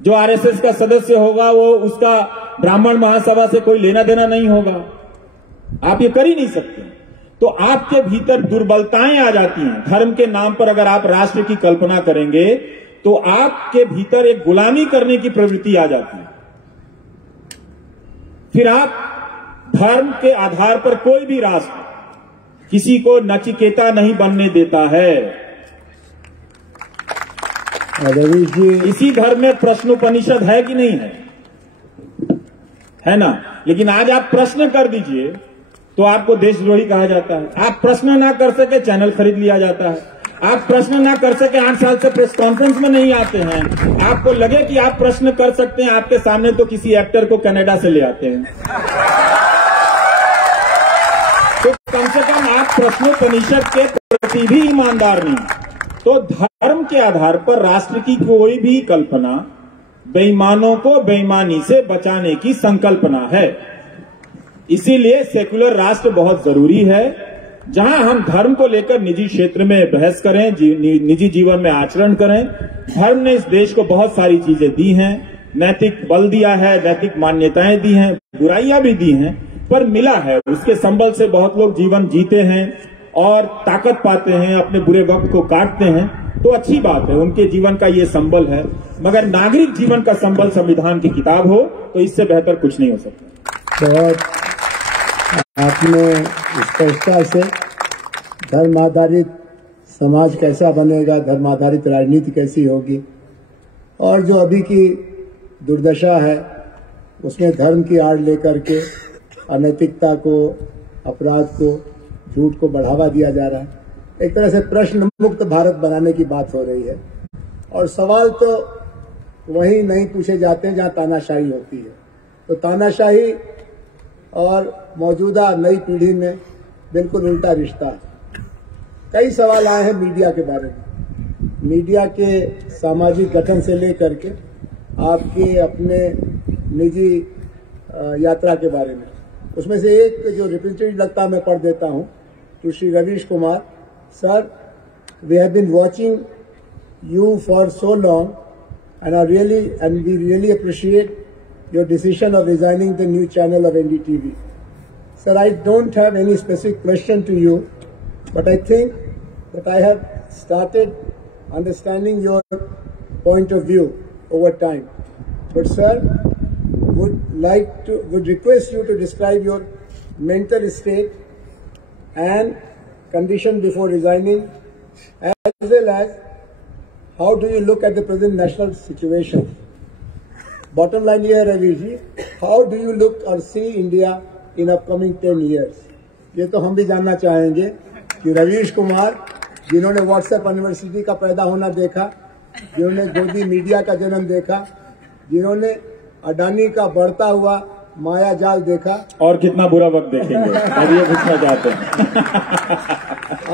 जो आरएसएस का सदस्य होगा वो उसका ब्राह्मण महासभा से कोई लेना देना नहीं होगा? आप ये कर ही नहीं सकते। तो आपके भीतर दुर्बलताएं आ जाती हैं। धर्म के नाम पर अगर आप राष्ट्र की कल्पना करेंगे तो आपके भीतर एक गुलामी करने की प्रवृत्ति आ जाती है। फिर आप धर्म के आधार पर कोई भी राष्ट्र किसी को नचिकेता नहीं बनने देता है। रवीश जी, इसी धर्म में प्रश्नोपनिषद है कि नहीं है ना? लेकिन आज आप प्रश्न कर दीजिए तो आपको देशद्रोही कहा जाता है। आप प्रश्न ना कर सके चैनल खरीद लिया जाता है। आप प्रश्न ना कर सके 8 साल से प्रेस कॉन्फ्रेंस में नहीं आते हैं। आपको लगे कि आप प्रश्न कर सकते हैं आपके सामने, तो किसी एक्टर को कनाडा से ले आते हैं। तो कम से कम आप प्रश्नोपनिषद के प्रति भी ईमानदार नहीं। तो धर्म के आधार पर राष्ट्र की कोई भी कल्पना बेईमानों को बेईमानी से बचाने की संकल्पना है। इसीलिए सेकुलर राष्ट्र बहुत जरूरी है, जहां हम धर्म को लेकर निजी क्षेत्र में बहस करें, निजी जीवन में आचरण करें। धर्म ने इस देश को बहुत सारी चीजें दी हैं, नैतिक बल दिया है, नैतिक मान्यताएं दी हैं, बुराइयां भी दी हैं, पर मिला है। उसके संबल से बहुत लोग जीवन जीते हैं और ताकत पाते हैं, अपने बुरे वक्त को काटते हैं। तो अच्छी बात है, उनके जीवन का ये संबल है। मगर नागरिक जीवन का संबल संविधान की किताब हो तो इससे बेहतर कुछ नहीं हो सकता। बहुत आपने स्पष्टता से धर्म आधारित समाज कैसा बनेगा, धर्म आधारित राजनीति कैसी होगी, और जो अभी की दुर्दशा है उसमें धर्म की आड़ लेकर के अनैतिकता को, अपराध को, झूठ को बढ़ावा दिया जा रहा है। एक तरह से प्रश्न मुक्त भारत बनाने की बात हो रही है, और सवाल तो वहीं नहीं पूछे जाते हैं जहां तानाशाही होती है। तो तानाशाही और मौजूदा नई पीढ़ी में बिल्कुल उल्टा रिश्ता है। कई सवाल आए हैं मीडिया के बारे में, मीडिया के सामाजिक गठन से लेकर के आपके अपने निजी यात्रा के बारे में। उसमें से एक जो रिप्रेजेंटेटिव लगता है मैं पढ़ देता हूं, to Shri Ravish Kumar, sir, we have been watching you for so long, and we really appreciate your decision of resigning the new channel of NDTV. Sir, I don't have any specific question to you, but I think that I have started understanding your point of view over time. But sir, would request you to describe your mental state and condition before resigning, as well as how do you look at the present national situation. Bottom line here, Ravi ji, how do you look or see India in upcoming 10 years? ये तो हम भी जानना चाहेंगे कि रवीश कुमार, जिन्होंने WhatsApp university का पैदा होना देखा, जिन्होंने गोदी मीडिया का जन्म देखा, जिन्होंने अडानी का बढ़ता हुआ माया जाल देखा, और कितना बुरा वक्त देखेंगे, और ये पूछना चाहते हैं।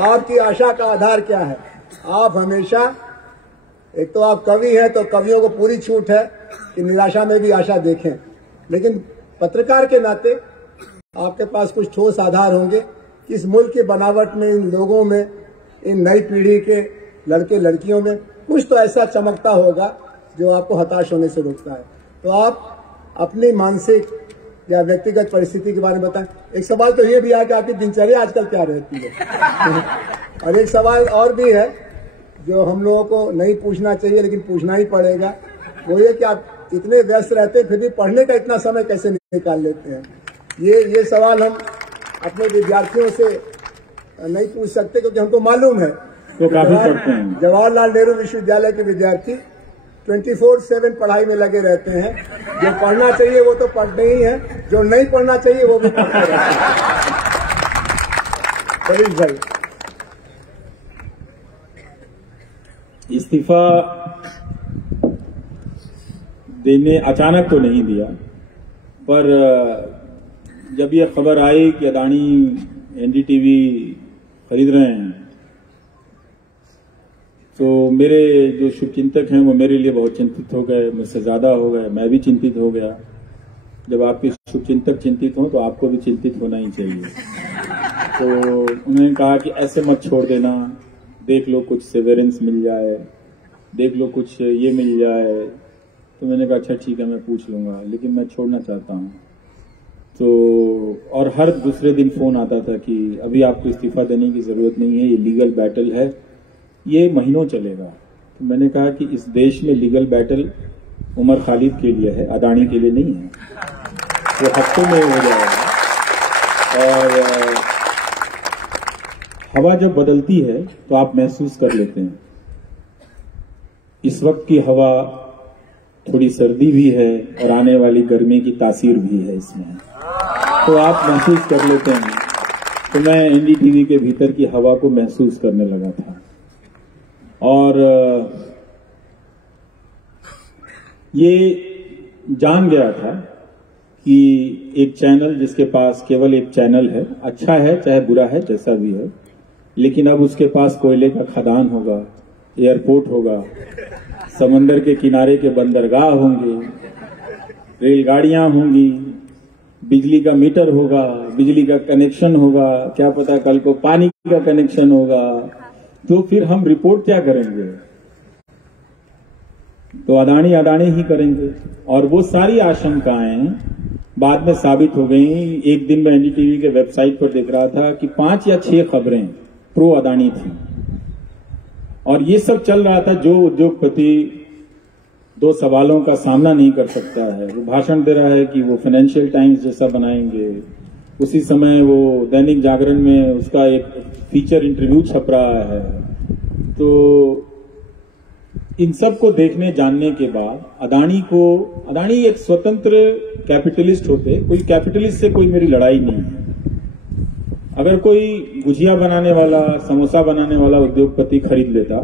आपकी आशा का आधार क्या है? आप हमेशा, एक तो आप कवि हैं तो कवियों को पूरी छूट है कि निराशा में भी आशा देखें, लेकिन पत्रकार के नाते आपके पास कुछ ठोस आधार होंगे कि इस मुल्क की बनावट में, इन लोगों में, इन नई पीढ़ी के लड़के लड़कियों में कुछ तो ऐसा चमकता होगा जो आपको हताश होने से रोकता है। तो आप अपनी मानसिक या व्यक्तिगत परिस्थिति के बारे में बताएं। एक सवाल तो ये भी है कि आपकी दिनचर्या आजकल क्या रहती है और एक सवाल और भी है जो हम लोगों को नहीं पूछना चाहिए लेकिन पूछना ही पड़ेगा, वो ये कि आप इतने व्यस्त रहते हैं फिर भी पढ़ने का इतना समय कैसे निकाल लेते हैं। ये सवाल हम अपने विद्यार्थियों से नहीं पूछ सकते, क्योंकि हमको मालूम है तो काफी पढ़ते हैं। जवाहरलाल नेहरू विश्वविद्यालय के विद्यार्थी 24/7 पढ़ाई में लगे रहते हैं। जो पढ़ना चाहिए वो तो पढ़ते ही है, जो नहीं पढ़ना चाहिए वो भी पढ़ते रहते हैं। हरीश भाई, इस्तीफा देने अचानक तो नहीं दिया, पर जब ये खबर आई कि अदानी एनडीटीवी खरीद रहे हैं, तो मेरे जो शुभचिंतक हैं वो मेरे लिए बहुत चिंतित हो गए, मुझसे ज्यादा हो गए, मैं भी चिंतित हो गया। जब आपके शुभचिंतक चिंतित हों तो आपको भी चिंतित होना ही चाहिए। तो उन्होंने कहा कि ऐसे मत छोड़ देना, देख लो कुछ सेवेरेंस मिल जाए, देख लो कुछ ये मिल जाए। तो मैंने कहा अच्छा ठीक है, मैं पूछ लूंगा, लेकिन मैं छोड़ना चाहता हूँ। तो और हर दूसरे दिन फोन आता था कि अभी आपको इस्तीफा देने की जरूरत नहीं है, ये लीगल बैटल है, ये महीनों चलेगा। तो मैंने कहा कि इस देश में लीगल बैटल उमर खालिद के लिए है, अदानी के लिए नहीं है। वो हफ्तों में हो जाएगा। और हवा जब बदलती है तो आप महसूस कर लेते हैं। इस वक्त की हवा थोड़ी सर्दी भी है और आने वाली गर्मी की तासीर भी है इसमें, तो आप महसूस कर लेते हैं। तो मैं एनडीटीवी के भीतर की हवा को महसूस करने लगा था। और ये जान गया था कि एक चैनल जिसके पास केवल एक चैनल है, अच्छा है चाहे बुरा है जैसा भी है, लेकिन अब उसके पास कोयले का खदान होगा, एयरपोर्ट होगा, समंदर के किनारे के बंदरगाह होंगे, रेलगाड़ियां होंगी, बिजली का मीटर होगा, बिजली का कनेक्शन होगा, क्या पता कल को पानी का कनेक्शन होगा। तो फिर हम रिपोर्ट क्या करेंगे? तो अदानी ही करेंगे। और वो सारी आशंकाएं बाद में साबित हो गई। एक दिन मैं एनडीटीवी के वेबसाइट पर देख रहा था कि 5 या 6 खबरें प्रो अदानी थी, और ये सब चल रहा था। जो उद्योगपति 2 सवालों का सामना नहीं कर सकता है, वो भाषण दे रहा है कि वो फाइनेंशियल टाइम्स जैसा बनाएंगे, उसी समय वो दैनिक जागरण में उसका एक फीचर इंटरव्यू छप रहा है। तो इन सब को देखने जानने के बाद अदानी एक स्वतंत्र कैपिटलिस्ट होते, कोई कैपिटलिस्ट से कोई मेरी लड़ाई नहीं है। अगर कोई गुजिया बनाने वाला, समोसा बनाने वाला उद्योगपति खरीद लेता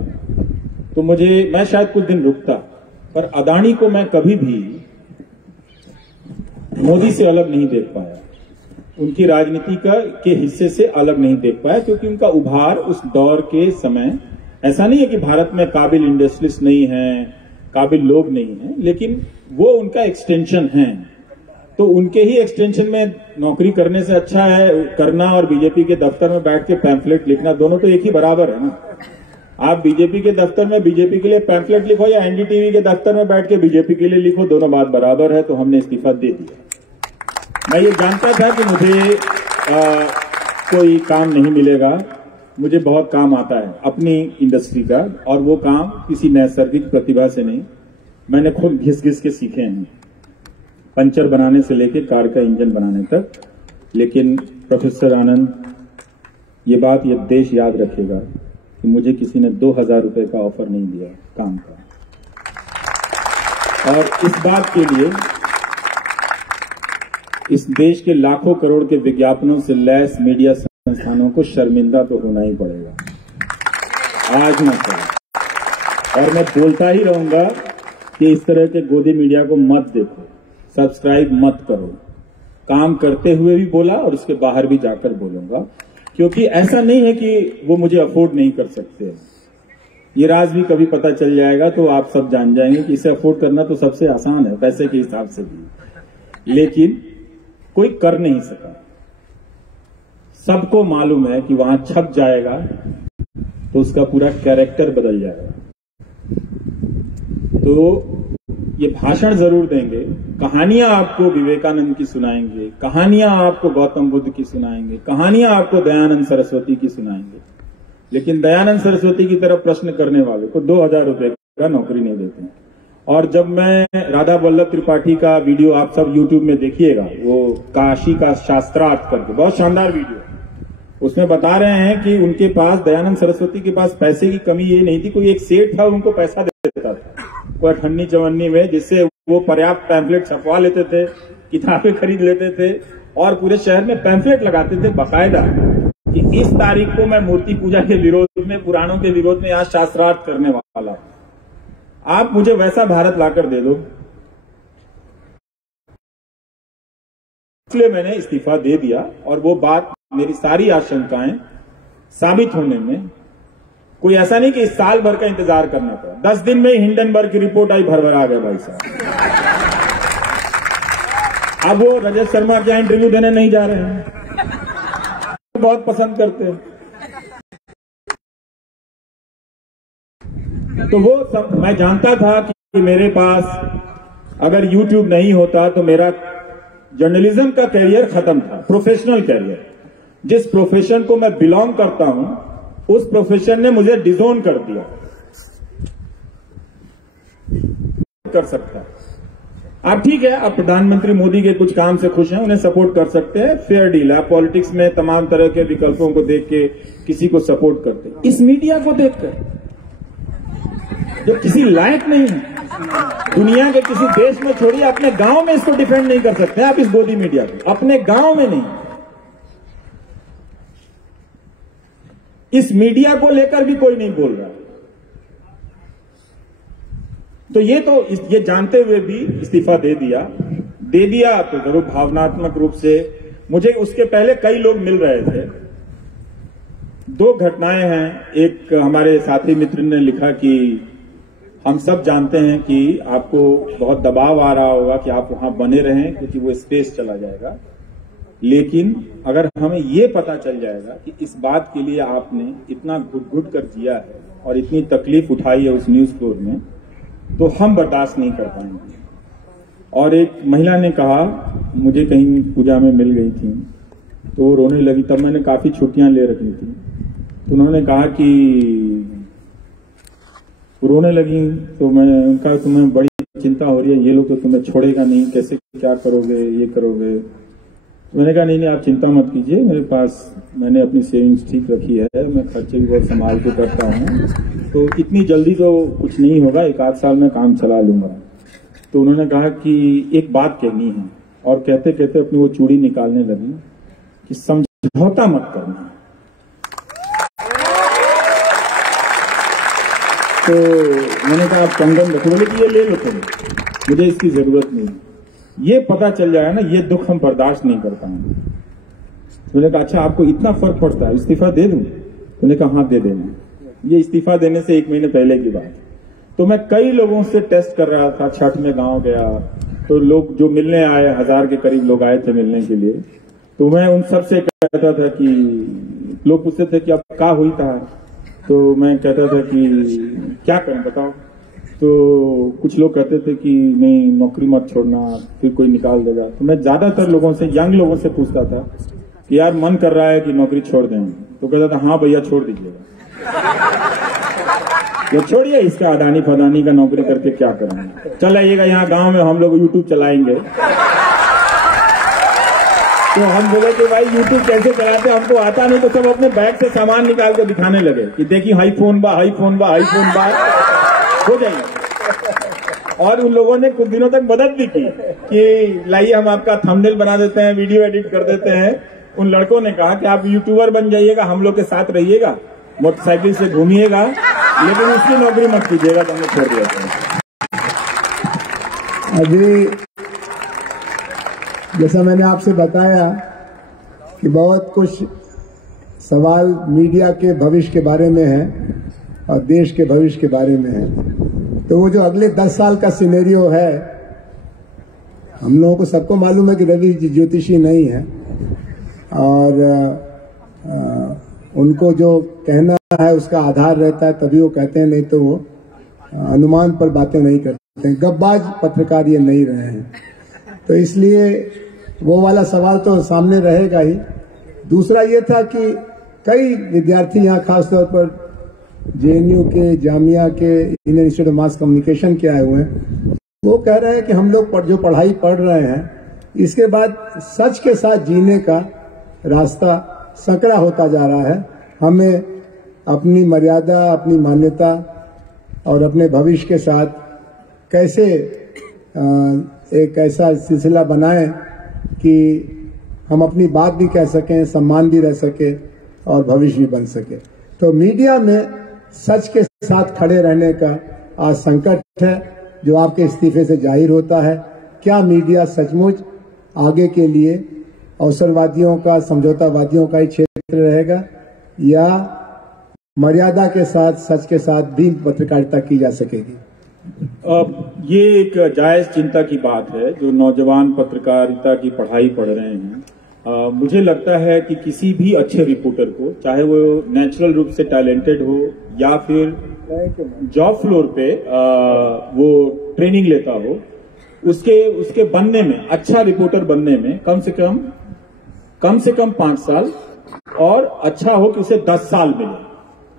तो मैं शायद कुछ दिन रुकता, पर अदानी को मैं कभी भी मोदी से अलग नहीं देख पाया, उनकी राजनीति के हिस्से से अलग नहीं देख पाया, क्योंकि उनका उभार उस दौर के समय, ऐसा नहीं है कि भारत में काबिल इंडस्ट्रियलिस्ट नहीं है, काबिल लोग नहीं है, लेकिन वो उनका एक्सटेंशन है। तो उनके ही एक्सटेंशन में नौकरी करने से अच्छा है करना और बीजेपी के दफ्तर में बैठ के पैम्फलेट लिखना, दोनों तो एक ही बराबर है ना। आप बीजेपी के दफ्तर में बीजेपी के लिए पैम्फलेट लिखो या एनडीटीवी के दफ्तर में बैठ के बीजेपी के लिए लिखो, दोनों बात बराबर है। तो हमने इस्तीफा दे दिया। मैं ये जानता था कि मुझे कोई काम नहीं मिलेगा, मुझे बहुत काम आता है अपनी इंडस्ट्री का, और वो काम किसी नैसर्गिक प्रतिभा से नहीं, मैंने खुद घिस घिस के सीखे हैं, पंचर बनाने से लेके कार का इंजन बनाने तक। लेकिन प्रोफेसर आनंद, ये बात ये देश याद रखेगा कि मुझे किसी ने 2000 रुपए का ऑफर नहीं दिया काम का, और इस बात के लिए इस देश के लाखों करोड़ के विज्ञापनों से लैस मीडिया संस्थानों को शर्मिंदा तो होना ही पड़ेगा, आज न कल। और मैं बोलता ही रहूंगा कि इस तरह के गोदी मीडिया को मत देखो, सब्सक्राइब मत करो। काम करते हुए भी बोला और उसके बाहर भी जाकर बोलूंगा, क्योंकि ऐसा नहीं है कि वो मुझे अफोर्ड नहीं कर सकते। ये राज भी कभी पता चल जाएगा तो आप सब जान जाएंगे कि इसे अफोर्ड करना तो सबसे आसान है पैसे के हिसाब से भी, लेकिन कोई कर नहीं सका। सबको मालूम है कि वहां छप जाएगा तो उसका पूरा कैरेक्टर बदल जाएगा। तो ये भाषण जरूर देंगे, कहानियां आपको विवेकानंद की सुनाएंगे, कहानियां आपको गौतम बुद्ध की सुनाएंगे, कहानियां आपको दयानंद सरस्वती की सुनाएंगे, लेकिन दयानंद सरस्वती की तरफ प्रश्न करने वाले को 2000 रुपए का नौकरी नहीं देते। और जब मैं राधा वल्लभ त्रिपाठी का वीडियो आप सब यूट्यूब में देखिएगा, वो काशी का शास्त्रार्थ करके बहुत शानदार वीडियो, उसमें बता रहे हैं कि उनके पास, दयानंद सरस्वती के पास पैसे की कमी ये नहीं थी, कोई एक सेठ था उनको पैसा देता था कोई अठन्नी चवन्नी में, जिससे वो पर्याप्त पैम्फलेट छपवा लेते थे, किताबें खरीद लेते थे और पूरे शहर में पैम्फलेट लगाते थे बाकायदा कि इस तारीख को मैं मूर्ति पूजा के विरोध में, पुराणों के विरोध में यहाँ शास्त्रार्थ करने वाला हूं, आप मुझे वैसा भारत लाकर दे दो। इसलिए मैंने इस्तीफा दे दिया और वो बात, मेरी सारी आशंकाएं साबित होने में कोई ऐसा नहीं कि इस साल भर का इंतजार करना पड़ा। 10 दिन में हिंडनबर्ग की रिपोर्ट आई, भर आ गए भाई साहब। अब वो रजत शर्मा क्या इंटरव्यू देने नहीं जा रहे हैं, बहुत पसंद करते हैं। तो वो सब मैं जानता था कि मेरे पास अगर YouTube नहीं होता तो मेरा जर्नलिज्म का कैरियर खत्म था, प्रोफेशनल कैरियर। जिस प्रोफेशन को मैं बिलोंग करता हूं उस प्रोफेशन ने मुझे डिजोन कर दिया। कर सकता आप ठीक है, आप प्रधानमंत्री मोदी के कुछ काम से खुश हैं, उन्हें सपोर्ट कर सकते हैं, फेयर डील है। आप पॉलिटिक्स में तमाम तरह के विकल्पों को देख के किसी को सपोर्ट करते हैं। इस मीडिया को देखकर जो किसी लायक नहीं है, दुनिया के किसी देश में छोड़िए, अपने गांव में इसको डिफेंड नहीं कर सकते आप, इस गोदी मीडिया को अपने गांव में नहीं। इस मीडिया को लेकर भी कोई नहीं बोल रहा। तो ये जानते हुए भी इस्तीफा दे दिया तो जरूर भावनात्मक रूप से मुझे उसके पहले कई लोग मिल रहे थे। 2 घटनाएं हैं। एक हमारे साथी मित्र ने लिखा कि हम सब जानते हैं कि आपको बहुत दबाव आ रहा होगा कि आप वहां बने रहें क्योंकि वो स्पेस चला जाएगा, लेकिन अगर हमें ये पता चल जाएगा कि इस बात के लिए आपने इतना घुट-घुट कर जिया है और इतनी तकलीफ उठाई है उस न्यूज फ्लोर में, तो हम बर्दाश्त नहीं कर पाएंगे। और एक महिला ने कहा, मुझे कहीं पूजा में मिल गई थी तो वो रोने लगी, तब मैंने काफी छुट्टियां ले रखी थी, तो उन्होंने कहा कि रोने लगी तो मैं उनका, तुम्हें बड़ी चिंता हो रही है, ये लोग तो तुम्हें छोड़ेगा नहीं, कैसे क्या करोगे, ये करोगे। मैंने कहा नहीं आप चिंता मत कीजिए, मेरे पास मैंने अपनी सेविंग्स ठीक रखी है, मैं खर्चे भी बहुत संभाल के करता हूँ, तो इतनी जल्दी तो कुछ नहीं होगा, 1-8 साल में काम चला लूंगा। तो उन्होंने कहा कि एक बात कहनी है, और कहते कहते अपनी वो चूड़ी निकालने लगी कि समझौता मत करना। तो मैंने कहा आप कंगन रखो, बोले कि ये ले लो तुम, मुझे इसकी जरूरत नहीं। ये पता चल जाएगा ना, ये दुख हम बर्दाश्त नहीं कर पाएंगे। मैंने कहा अच्छा आपको इतना फर्क पड़ता है, इस्तीफा दे दूं? मैंने कहा हाँ दे देना। ये इस्तीफा देने से 1 महीने पहले की बात। तो मैं कई लोगों से टेस्ट कर रहा था, छठ में गांव गया तो लोग जो मिलने आए, 1000 के करीब लोग आए थे मिलने के लिए, तो मैं उन सब से कहता था कि लोग पूछते थे कि अब क्या हुई था, तो मैं कहता था कि क्या करें बताओ। तो कुछ लोग कहते थे कि नहीं नौकरी मत छोड़ना, फिर कोई निकाल देगा। तो मैं ज्यादातर लोगों से, यंग लोगों से पूछता था कि यार मन कर रहा है कि नौकरी छोड़ दें, तो कहता था हाँ भैया छोड़ दीजिएगा। ये छोड़िए इसका अडानी फदानी का नौकरी करके क्या करेंगे, चल आइएगा यहाँ गांव में हम लोग यूट्यूब चलाएंगे। तो हम बोले कि भाई यूट्यूब कैसे चलाते, हमको आता नहीं। तो सब अपने बैग से सामान निकाल के दिखाने लगे कि देखिए हाई फोन बा, हाई फोन बा, हाई फोन बा, हो जाएगा। और उन लोगों ने कुछ दिनों तक मदद भी की कि लाइए हम आपका थंबनेल बना देते हैं, वीडियो एडिट कर देते हैं। उन लड़कों ने कहा कि आप यूट्यूबर बन जाइएगा, हम लोग के साथ रहिएगा, मोटरसाइकिल से घूमिएगा, लेकिन उसकी नौकरी मत कीजिएगा। तो हमने छोड़ दिया था। अभी जैसा मैंने आपसे बताया कि बहुत कुछ सवाल मीडिया के भविष्य के बारे में है और देश के भविष्य के बारे में है। तो वो जो अगले 10 साल का सिनेरियो है, हम लोगों को सबको मालूम है कि रवि जी ज्योतिषी नहीं है और उनको जो कहना है उसका आधार रहता है, तभी वो कहते हैं, नहीं तो वो अनुमान पर बातें नहीं करते हैं। गब्बाज पत्रकार ये नहीं रहे हैं, तो इसलिए वो वाला सवाल तो सामने रहेगा ही। दूसरा ये था कि कई विद्यार्थी यहाँ खासतौर पर जेएनयू के, जामिया के, Indian institute of mass communication के आए हुए हैं। वो कह रहे हैं कि हम लोग जो पढ़ाई पढ़ रहे हैं, इसके बाद सच के साथ जीने का रास्ता संकरा होता जा रहा है। हमें अपनी मर्यादा, अपनी मान्यता और अपने भविष्य के साथ कैसे एक ऐसा सिलसिला बनाएं कि हम अपनी बात भी कह सकें, सम्मान भी रह सके और भविष्य भी बन सके। तो मीडिया में सच के साथ खड़े रहने का आज संकट है, जो आपके इस्तीफे से जाहिर होता है। क्या मीडिया सचमुच आगे के लिए अवसरवादियों का, समझौतावादियों का ही क्षेत्र रहेगा, या मर्यादा के साथ, सच के साथ भी पत्रकारिता की जा सकेगी? ये एक जायज चिंता की बात है जो नौजवान पत्रकारिता की पढ़ाई पढ़ रहे हैं। मुझे लगता है कि किसी भी अच्छे रिपोर्टर को, चाहे वो नेचुरल रूप से टैलेंटेड हो या फिर जॉब फ्लोर पे वो ट्रेनिंग लेता हो, उसके बनने में, अच्छा रिपोर्टर बनने में कम से कम 5 साल और अच्छा हो कि उसे 10 साल मिले।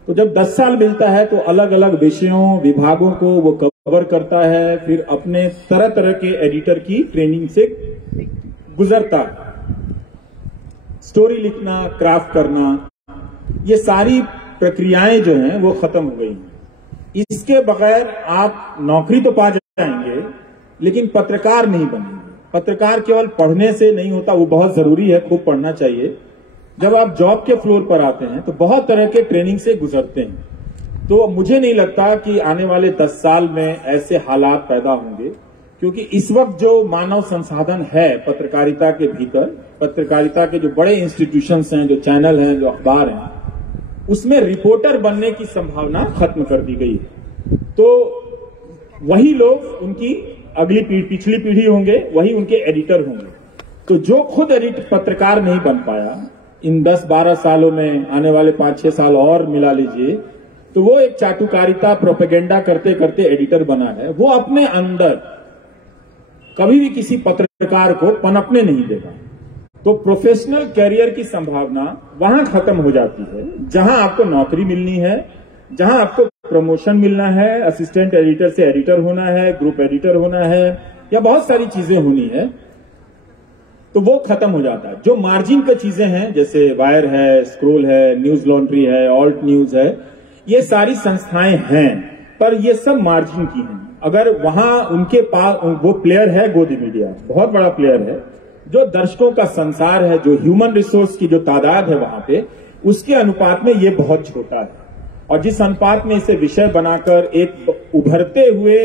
तो जब 10 साल मिलता है तो अलग अलग विषयों, विभागों को वो कवर करता है, फिर अपने तरह तरह के एडिटर की ट्रेनिंग से गुजरता है। स्टोरी लिखना, क्राफ्ट करना, ये सारी प्रक्रियाएं जो हैं वो खत्म हो गई हैं। इसके बगैर आप नौकरी तो पा जाएंगे लेकिन पत्रकार नहीं बनेंगे। पत्रकार केवल पढ़ने से नहीं होता, वो बहुत जरूरी है, खूब पढ़ना चाहिए। जब आप जॉब के फ्लोर पर आते हैं तो बहुत तरह के ट्रेनिंग से गुजरते हैं। तो मुझे नहीं लगता कि आने वाले 10 साल में ऐसे हालात पैदा होंगे, क्योंकि इस वक्त जो मानव संसाधन है पत्रकारिता के भीतर, पत्रकारिता के जो बड़े इंस्टीट्यूशंस हैं, जो चैनल हैं, जो अखबार हैं, उसमें रिपोर्टर बनने की संभावना खत्म कर दी गई है। तो वही लोग उनकी अगली पिछली पीढ़ी होंगे, वही उनके एडिटर होंगे। तो जो खुद पत्रकार नहीं बन पाया, इन 10-12 सालों में, आने वाले 5-6 साल और मिला लीजिए, तो वो एक चाटुकारिता, प्रोपेगेंडा करते करते एडिटर बना है। वो अपने अंदर कभी भी किसी पत्रकार को पनपने नहीं देगा। तो प्रोफेशनल कैरियर की संभावना वहां खत्म हो जाती है जहां आपको नौकरी मिलनी है, जहां आपको प्रमोशन मिलना है, असिस्टेंट एडिटर से एडिटर होना है, ग्रुप एडिटर होना है, या बहुत सारी चीजें होनी है, तो वो खत्म हो जाता है। जो मार्जिन पे चीजें हैं, जैसे वायर है, स्क्रोल है, न्यूज लॉन्ड्री है, ऑल्ट न्यूज है, ये सारी संस्थाएं हैं, पर ये सब मार्जिन की हैं। अगर वहां उनके पास वो प्लेयर है, गोदी मीडिया बहुत बड़ा प्लेयर है, जो दर्शकों का संसार है, जो ह्यूमन रिसोर्स की जो तादाद है वहां पे, उसके अनुपात में ये बहुत छोटा है। और जिस अनुपात में इसे विषय बनाकर एक उभरते हुए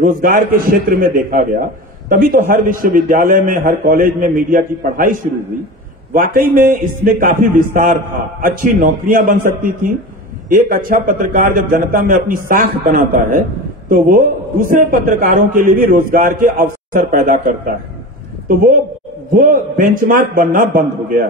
रोजगार के क्षेत्र में देखा गया, तभी तो हर विश्वविद्यालय में, हर कॉलेज में मीडिया की पढ़ाई शुरू हुई। वाकई में इसमें काफी विस्तार था, अच्छी नौकरियां बन सकती थी। एक अच्छा पत्रकार जब जनता में अपनी साख बनाता है तो वो दूसरे पत्रकारों के लिए भी रोजगार के अवसर पैदा करता है। तो वो बेंचमार्क बनना बंद हो गया।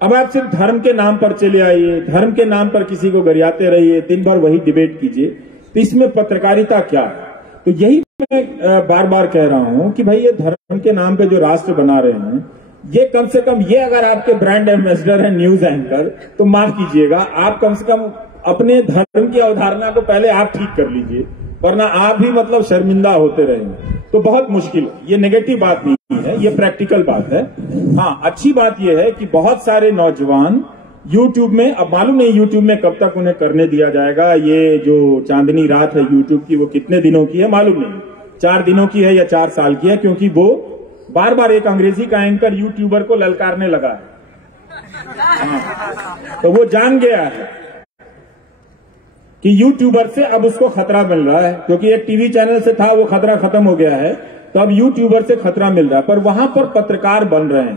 अब आप सिर्फ धर्म के नाम पर चले आइए, धर्म के नाम पर किसी को गरियाते रहिए, दिन भर वही डिबेट कीजिए, तो इसमें पत्रकारिता क्या है? तो यही मैं बार बार कह रहा हूं कि भाई ये धर्म के नाम पे जो राष्ट्र बना रहे हैं, ये कम से कम, ये अगर आपके ब्रांड एम्बेसडर है न्यूज एंकर, तो माफ कीजिएगा, आप कम से कम अपने धर्म की अवधारणा को पहले आप ठीक कर लीजिए, वरना आप ही मतलब शर्मिंदा होते रहेंगे तो बहुत मुश्किल है। ये नेगेटिव बात नहीं है, ये प्रैक्टिकल बात है। हाँ, अच्छी बात ये है कि बहुत सारे नौजवान YouTube में, अब मालूम नहीं YouTube में कब तक उन्हें करने दिया जाएगा, ये जो चांदनी रात है YouTube की वो कितने दिनों की है मालूम नहीं, 4 दिनों की है या 4 साल की है, क्योंकि वो बार बार एक अंग्रेजी का एंकर यूट्यूबर को ललकारने लगा है। हाँ, तो वो जान गया है कि यूट्यूबर से अब उसको खतरा मिल रहा है, क्योंकि एक टीवी चैनल से था वो खतरा खत्म हो गया है, तो अब यूट्यूबर से खतरा मिल रहा है। पर वहां पर पत्रकार बन रहे हैं,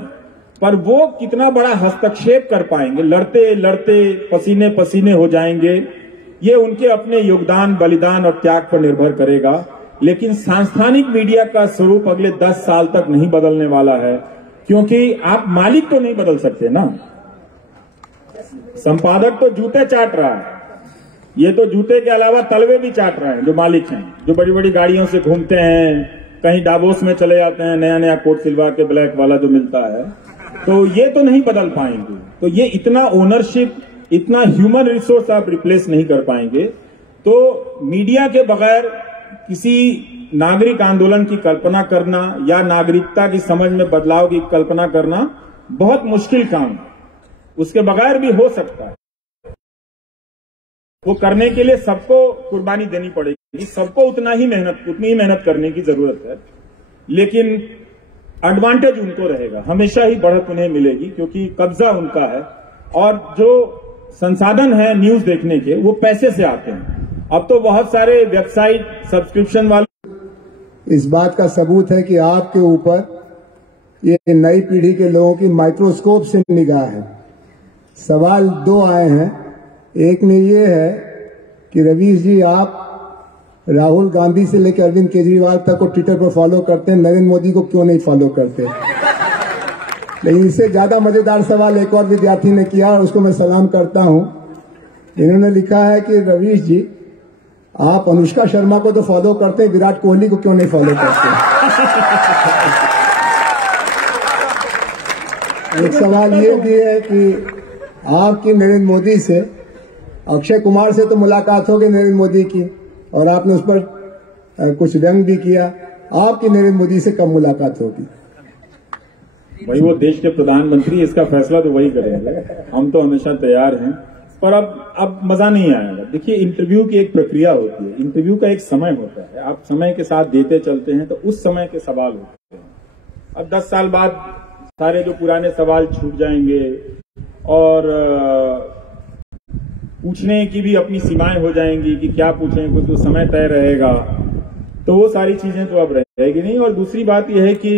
पर वो कितना बड़ा हस्तक्षेप कर पाएंगे, लड़ते लड़ते पसीने पसीने हो जाएंगे, ये उनके अपने योगदान, बलिदान और त्याग पर निर्भर करेगा। लेकिन सांस्थानिक मीडिया का स्वरूप अगले 10 साल तक नहीं बदलने वाला है, क्योंकि आप मालिक तो नहीं बदल सकते ना, संपादक तो जूते चाट रहा है, ये तो जूते के अलावा तलवे भी चाट रहे हैं जो मालिक हैं, जो बड़ी बड़ी गाड़ियों से घूमते हैं, कहीं डाबोस में चले जाते हैं, नया नया कोट सिलवा के ब्लैक वाला जो मिलता है, तो ये तो नहीं बदल पाएंगे। तो ये इतना ओनरशिप, इतना ह्यूमन रिसोर्स आप रिप्लेस नहीं कर पाएंगे। तो मीडिया के बगैर किसी नागरिक आंदोलन की कल्पना करना या नागरिकता की समझ में बदलाव की कल्पना करना बहुत मुश्किल काम है। उसके बगैर भी हो सकता है, वो करने के लिए सबको कुर्बानी देनी पड़ेगी, सबको उतनी ही मेहनत करने की जरूरत है, लेकिन एडवांटेज उनको रहेगा, हमेशा ही बढ़त उन्हें मिलेगी, क्योंकि कब्जा उनका है और जो संसाधन है न्यूज देखने के वो पैसे से आते हैं। अब तो बहुत सारे वेबसाइट सब्सक्रिप्शन वाले, इस बात का सबूत है कि आपके ऊपर ये नई पीढ़ी के लोगों की माइक्रोस्कोप से निगाह है। सवाल 2 आए हैं, एक में ये है कि रवीश जी, आप राहुल गांधी से लेकर अरविंद केजरीवाल तक को ट्विटर पर फॉलो करते हैं, नरेंद्र मोदी को क्यों नहीं फॉलो करते? लेकिन इससे ज्यादा मजेदार सवाल एक और विद्यार्थी ने किया और उसको मैं सलाम करता हूं। इन्होंने लिखा है कि रवीश जी, आप अनुष्का शर्मा को तो फॉलो करते हैं, विराट कोहली को क्यों नहीं फॉलो करते? एक सवाल ये भी है कि आपकी नरेंद्र मोदी से, अक्षय कुमार से तो मुलाकात होगी नरेंद्र मोदी की, और आपने उस पर कुछ व्यंग भी किया, आपकी नरेंद्र मोदी से कब मुलाकात होगी? भाई वो देश के प्रधानमंत्री, इसका फैसला तो वही करेंगे, हम तो हमेशा तैयार हैं। पर अब मजा नहीं आएगा। देखिए, इंटरव्यू की एक प्रक्रिया होती है, इंटरव्यू का एक समय होता है, आप समय के साथ देते चलते हैं तो उस समय के सवाल होते हैं। अब 10 साल बाद सारे जो पुराने सवाल छूट जाएंगे और पूछने की भी अपनी सीमाएं हो जाएंगी कि क्या पूछें, कुछ तो समय तय रहेगा, तो वो सारी चीजें तो अब रहेगी नहीं। और दूसरी बात यह है कि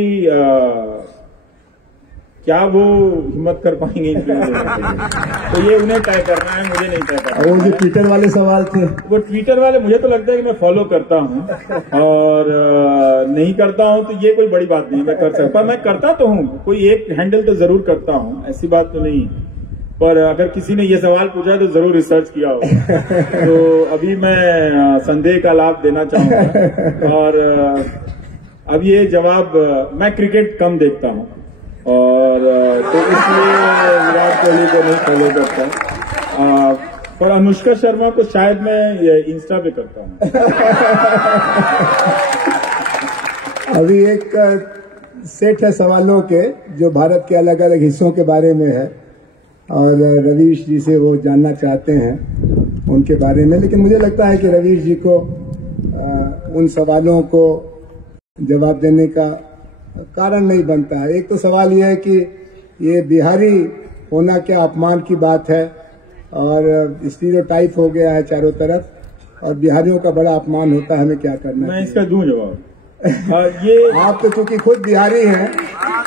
क्या वो हिम्मत कर पाएंगे तो ये उन्हें तय करना है, मुझे नहीं तय करना। वो जो ट्विटर वाले सवाल थे, वो ट्विटर वाले, मुझे तो लगता है कि मैं फॉलो करता हूं और नहीं करता हूं तो ये कोई बड़ी बात नहीं, मैं कर सकता, मैं करता तो हूं, कोई एक हैंडल तो जरूर करता हूं, ऐसी बात तो नहीं। पर अगर किसी ने ये सवाल पूछा तो जरूर रिसर्च किया होगा। तो अभी मैं संदेह का लाभ देना चाहूंगा। और अब ये जवाब, मैं क्रिकेट कम देखता हूं और तो इसलिए विराट कोहली को नहीं फॉलो करता, पर अनुष्का शर्मा को शायद मैं इंस्टा पे करता हूँ। अभी एक सेट है सवालों के जो भारत के अलग अलग हिस्सों के बारे में है और रवीश जी से वो जानना चाहते हैं उनके बारे में, लेकिन मुझे लगता है कि रवीश जी को उन सवालों को जवाब देने का कारण नहीं बनता है। एक तो सवाल यह है कि ये बिहारी होना क्या अपमान की बात है और स्टीरियोटाइप हो गया है चारों तरफ और बिहारियों का बड़ा अपमान होता है, हमें क्या करना? मैं इसका दूं जवाब। ये आप तो चूंकि खुद बिहारी हैं,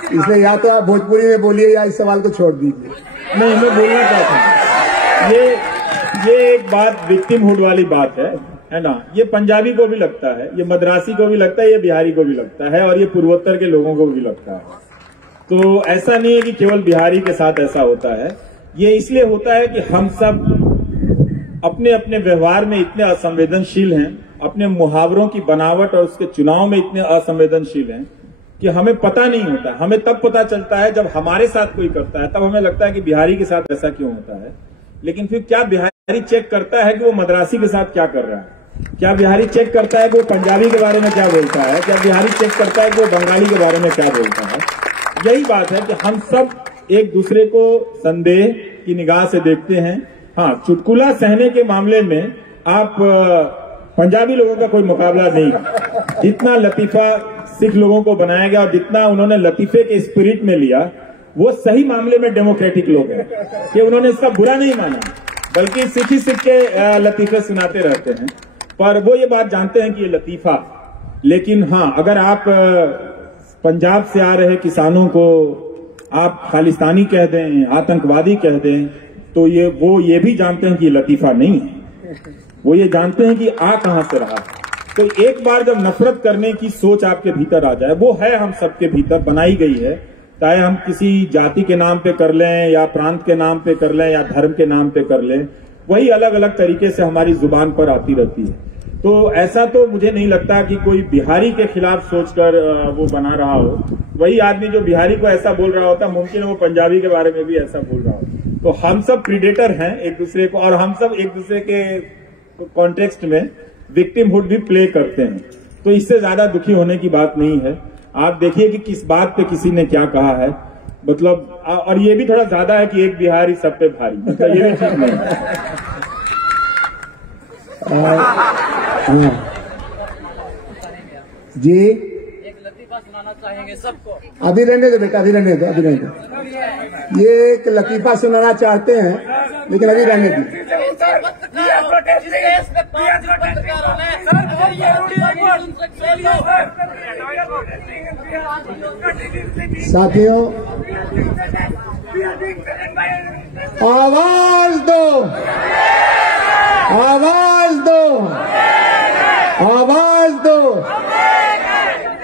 इसलिए या तो आप भोजपुरी में बोलिए या इस सवाल को छोड़ दीजिए। नहीं, मैं बोलना चाहता हूँ, ये एक बात विक्टिमहुड वाली बात है ना। ये पंजाबी को भी लगता है, ये मद्रासी को भी लगता है, ये बिहारी को भी लगता है और ये पूर्वोत्तर के लोगों को भी लगता है। तो ऐसा नहीं है कि केवल बिहारी के साथ ऐसा होता है। ये इसलिए होता है कि हम सब अपने अपने व्यवहार में इतने असंवेदनशील हैं, अपने मुहावरों की बनावट और उसके चुनाव में इतने असंवेदनशील हैं कि हमें पता नहीं होता। हमें तब पता चलता है जब हमारे साथ कोई करता है, तब हमें लगता है कि बिहारी के साथ ऐसा क्यों होता है। लेकिन फिर क्या बिहारी चेक करता है कि वो मद्रासी के साथ क्या कर रहा है? क्या बिहारी चेक करता है कि वो पंजाबी के बारे में क्या बोलता है? क्या बिहारी चेक करता है कि वो बंगाली के बारे में क्या बोलता है? यही बात है कि हम सब एक दूसरे को संदेह की निगाह से देखते हैं। हाँ, चुटकुला सहने के मामले में आप पंजाबी लोगों का कोई मुकाबला नहीं। जितना लतीफा सिख लोगों को बनाया गया और जितना उन्होंने लतीफे के स्पिरिट में लिया, वो सही मामले में डेमोक्रेटिक लोग हैं कि उन्होंने इसका बुरा नहीं माना, बल्कि सिख ही सिख के लतीफे सुनाते रहते हैं। पर वो ये बात जानते हैं कि ये लतीफा। लेकिन हाँ, अगर आप पंजाब से आ रहे किसानों को आप खालिस्तानी कह दें, आतंकवादी कह दें, तो वो ये भी जानते हैं कि ये लतीफा नहीं है। वो ये जानते हैं कि आ कहां से रहा। तो एक बार जब नफरत करने की सोच आपके भीतर आ जाए, वो है हम सबके भीतर बनाई गई है, चाहे हम किसी जाति के नाम पे कर लें या प्रांत के नाम पे कर लें या धर्म के नाम पे कर लें, वही अलग अलग तरीके से हमारी जुबान पर आती रहती है। तो ऐसा तो मुझे नहीं लगता कि कोई बिहारी के खिलाफ सोचकर वो बना रहा हो। वही आदमी जो बिहारी को ऐसा बोल रहा होता, मुमकिन है वो पंजाबी के बारे में भी ऐसा बोल रहा हो। तो हम सब प्रीडेटर हैं एक दूसरे को, और हम सब एक दूसरे के कॉन्टेक्स्ट में विक्टिमहुड भी प्ले करते हैं। तो इससे ज्यादा दुखी होने की बात नहीं है। आप देखिए कि किस बात पे किसी ने क्या कहा है, मतलब, और ये भी थोड़ा ज्यादा है कि एक बिहारी सब पे भारी, मतलब ये भी ठीक नहीं है। जी, एक लतीफा सुनाना चाहेंगे सबको। अभी रहने दो बेटा, अभी रहने दो, अभी रहने दो। ये एक लतीफा सुनाना चाहते हैं, लेकिन अभी रहने दो। साथियों, आवाज दो, आवाज दो, आवाज दो।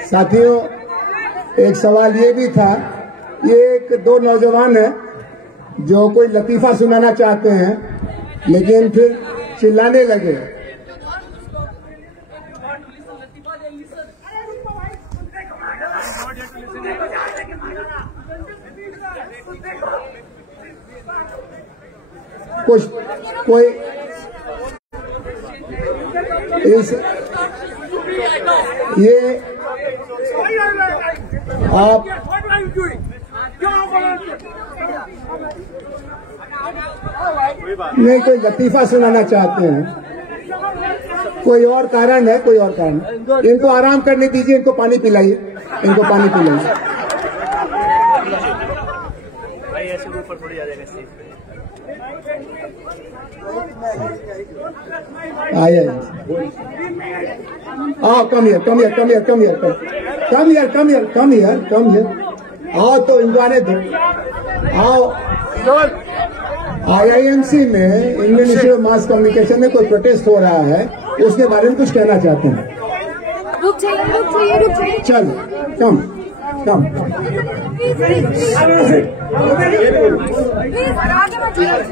साथियों, एक सवाल ये भी था, ये एक दो नौजवान हैं जो कोई लतीफा सुनाना चाहते हैं, लेकिन फिर चिल्लाने लगे। कोई ये आप नहीं, कोई लतीफा सुनाना चाहते हैं, कोई और कारण है, कोई और कारण। इनको आराम करने दीजिए, इनको पानी पिलाइए, इनको पानी पिलाइए। भाई ऐसे ऊपर थोड़ी आ जाएगा स्टेज पे। आइए, आओ, come here, come here, come here, come here, come here, come here, come here, come here. आओ तो इनको आने दो, आओ। IIMC में, Indian institute of mass communication में कोई प्रोटेस्ट हो रहा है, उसके बारे में कुछ कहना चाहते हैं। रुक जाइए, रुक जाइए, रुक जाइए। चल, कम कम। प्लीज आगे मत जाइए।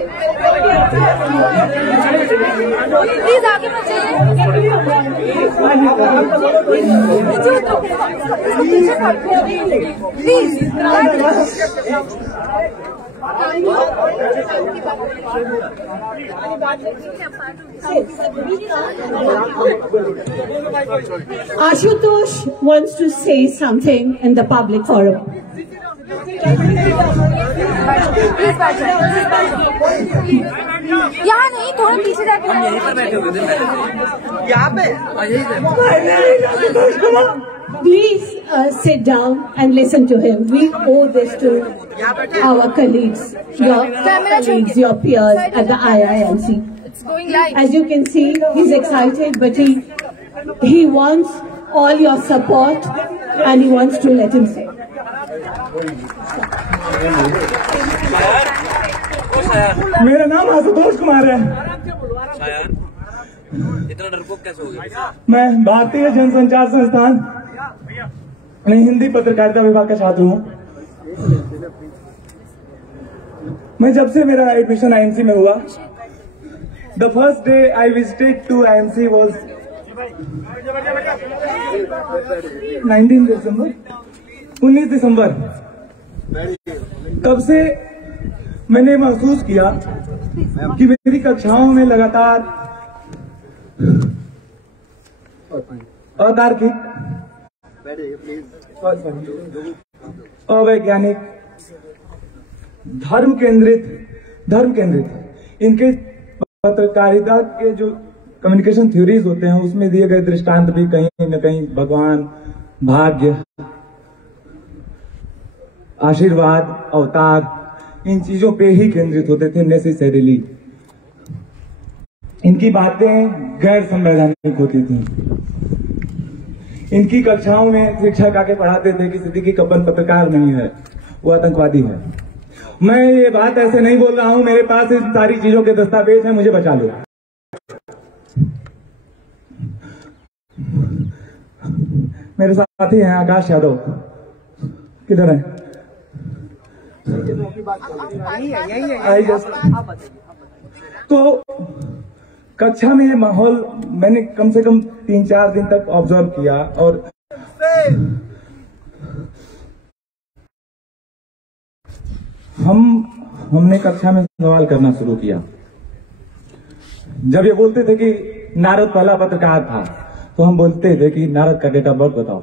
प्लीज आगे मत जाइए। Please Ashutosh wants to say something in the public forum. यहाँ नहीं, थोड़ा पीछे जाके यहाँ पे Please sit down and listen to him. We owe this to our colleagues, your peers at the IIMC. It's going live. As you can see, he's excited, but he wants all your support and he wants to let him say. मेरा नाम आशुतोष कुमार है। इतना डरपोक कैसे हो गया? मैं भारतीय जनसंचार संस्थान हिंदी पत्रकारिता विभाग का छात्र हूँ। मैं जब से मेरा एडमिशन आईएमसी में हुआ, the first day I visited to IMC was 19 December. तब से मैंने महसूस किया कि मेरी कक्षाओं में लगातार अतार्किक, अवैज्ञानिक, धर्म केंद्रित इनके पत्रकारिता के जो कम्युनिकेशन थ्योरीज होते हैं उसमें दिए गए दृष्टांत भी कहीं न कहीं भगवान, भाग्य, आशीर्वाद, अवतार, इन चीजों पे ही केंद्रित होते थे नेसेसरीली। इनकी बातें गैर संवैधानिक होती थी। इनकी कक्षाओं में शिक्षक आके पढ़ाते थे कि सिद्दीकी कब्बन पत्रकार नहीं है, वो आतंकवादी है। मैं ये बात ऐसे नहीं बोल रहा हूं, मेरे पास इन सारी चीजों के दस्तावेज हैं, मुझे बचा लो। मेरे साथी हैं आकाश यादव, किधर है? तो कक्षा में ये माहौल मैंने कम से कम 3-4 दिन तक ऑब्जर्व किया और हमने कक्षा में सवाल करना शुरू किया। जब ये बोलते थे कि नारद पहला पत्रकार था, तो हम बोलते थे कि नारद का डेट ऑफ बर्थ बताओ।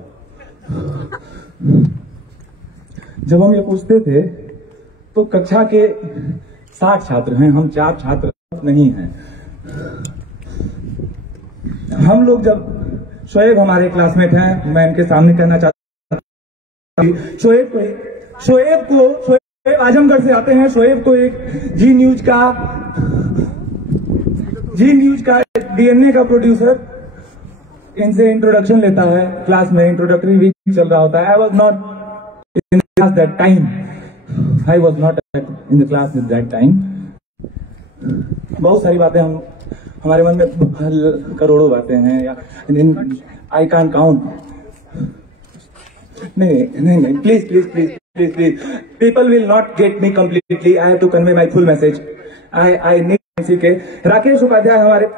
जब हम ये पूछते थे तो कक्षा के 60 छात्र हैं, हम 4 छात्र नहीं हैं। हम लोग जब शोएब हमारे क्लासमेट हैं, मैं इनके सामने कहना चाहता हूं, शोएब आजमगढ़ से आते हैं। शोएब को एक जी न्यूज का डीएनए का प्रोड्यूसर इनसे इंट्रोडक्शन लेता है। क्लास में इंट्रोडक्टरी वीक चल रहा होता है। I was not in class that time. बहुत सारी बातें हमारे मन में करोड़ों बातें हैं, या आई कैन काउंट। नहीं, please people will not get me completely. I have to convey my full message. I need के राकेश उपाध्याय हमारे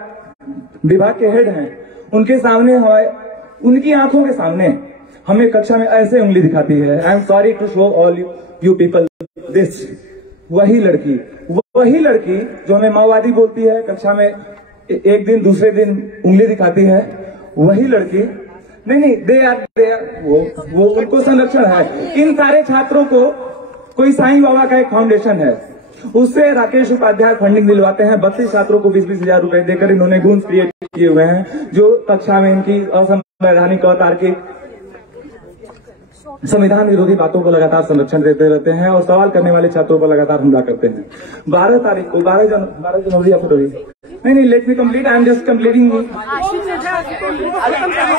विभाग के हेड हैं, उनके सामने उनकी आंखों के सामने हमें कक्षा में ऐसे उंगली दिखाती है। I am sorry to show all you people this. वही लड़की जो हमें माओवादी बोलती है, कक्षा में एक दिन दूसरे दिन उंगली दिखाती है, वही लड़की नहीं दे आर वो उनको संरक्षण है। इन सारे छात्रों को कोई साईं बाबा का एक फाउंडेशन है, उससे राकेश उपाध्याय फंडिंग दिलवाते हैं। 32 छात्रों को 20-20 हजार रुपए देकर इन्होंने गुन्स क्रिएट किए हुए हैं, जो कक्षा में इनकी असंवैधानिक और तार्किक संविधान विरोधी बातों को लगातार संरक्षण देते रहते हैं और सवाल करने वाले छात्रों पर लगातार हमला करते हैं। 12 तारीख को 12 जनवरी या फरवरी, नहीं, let me complete. I am just completing.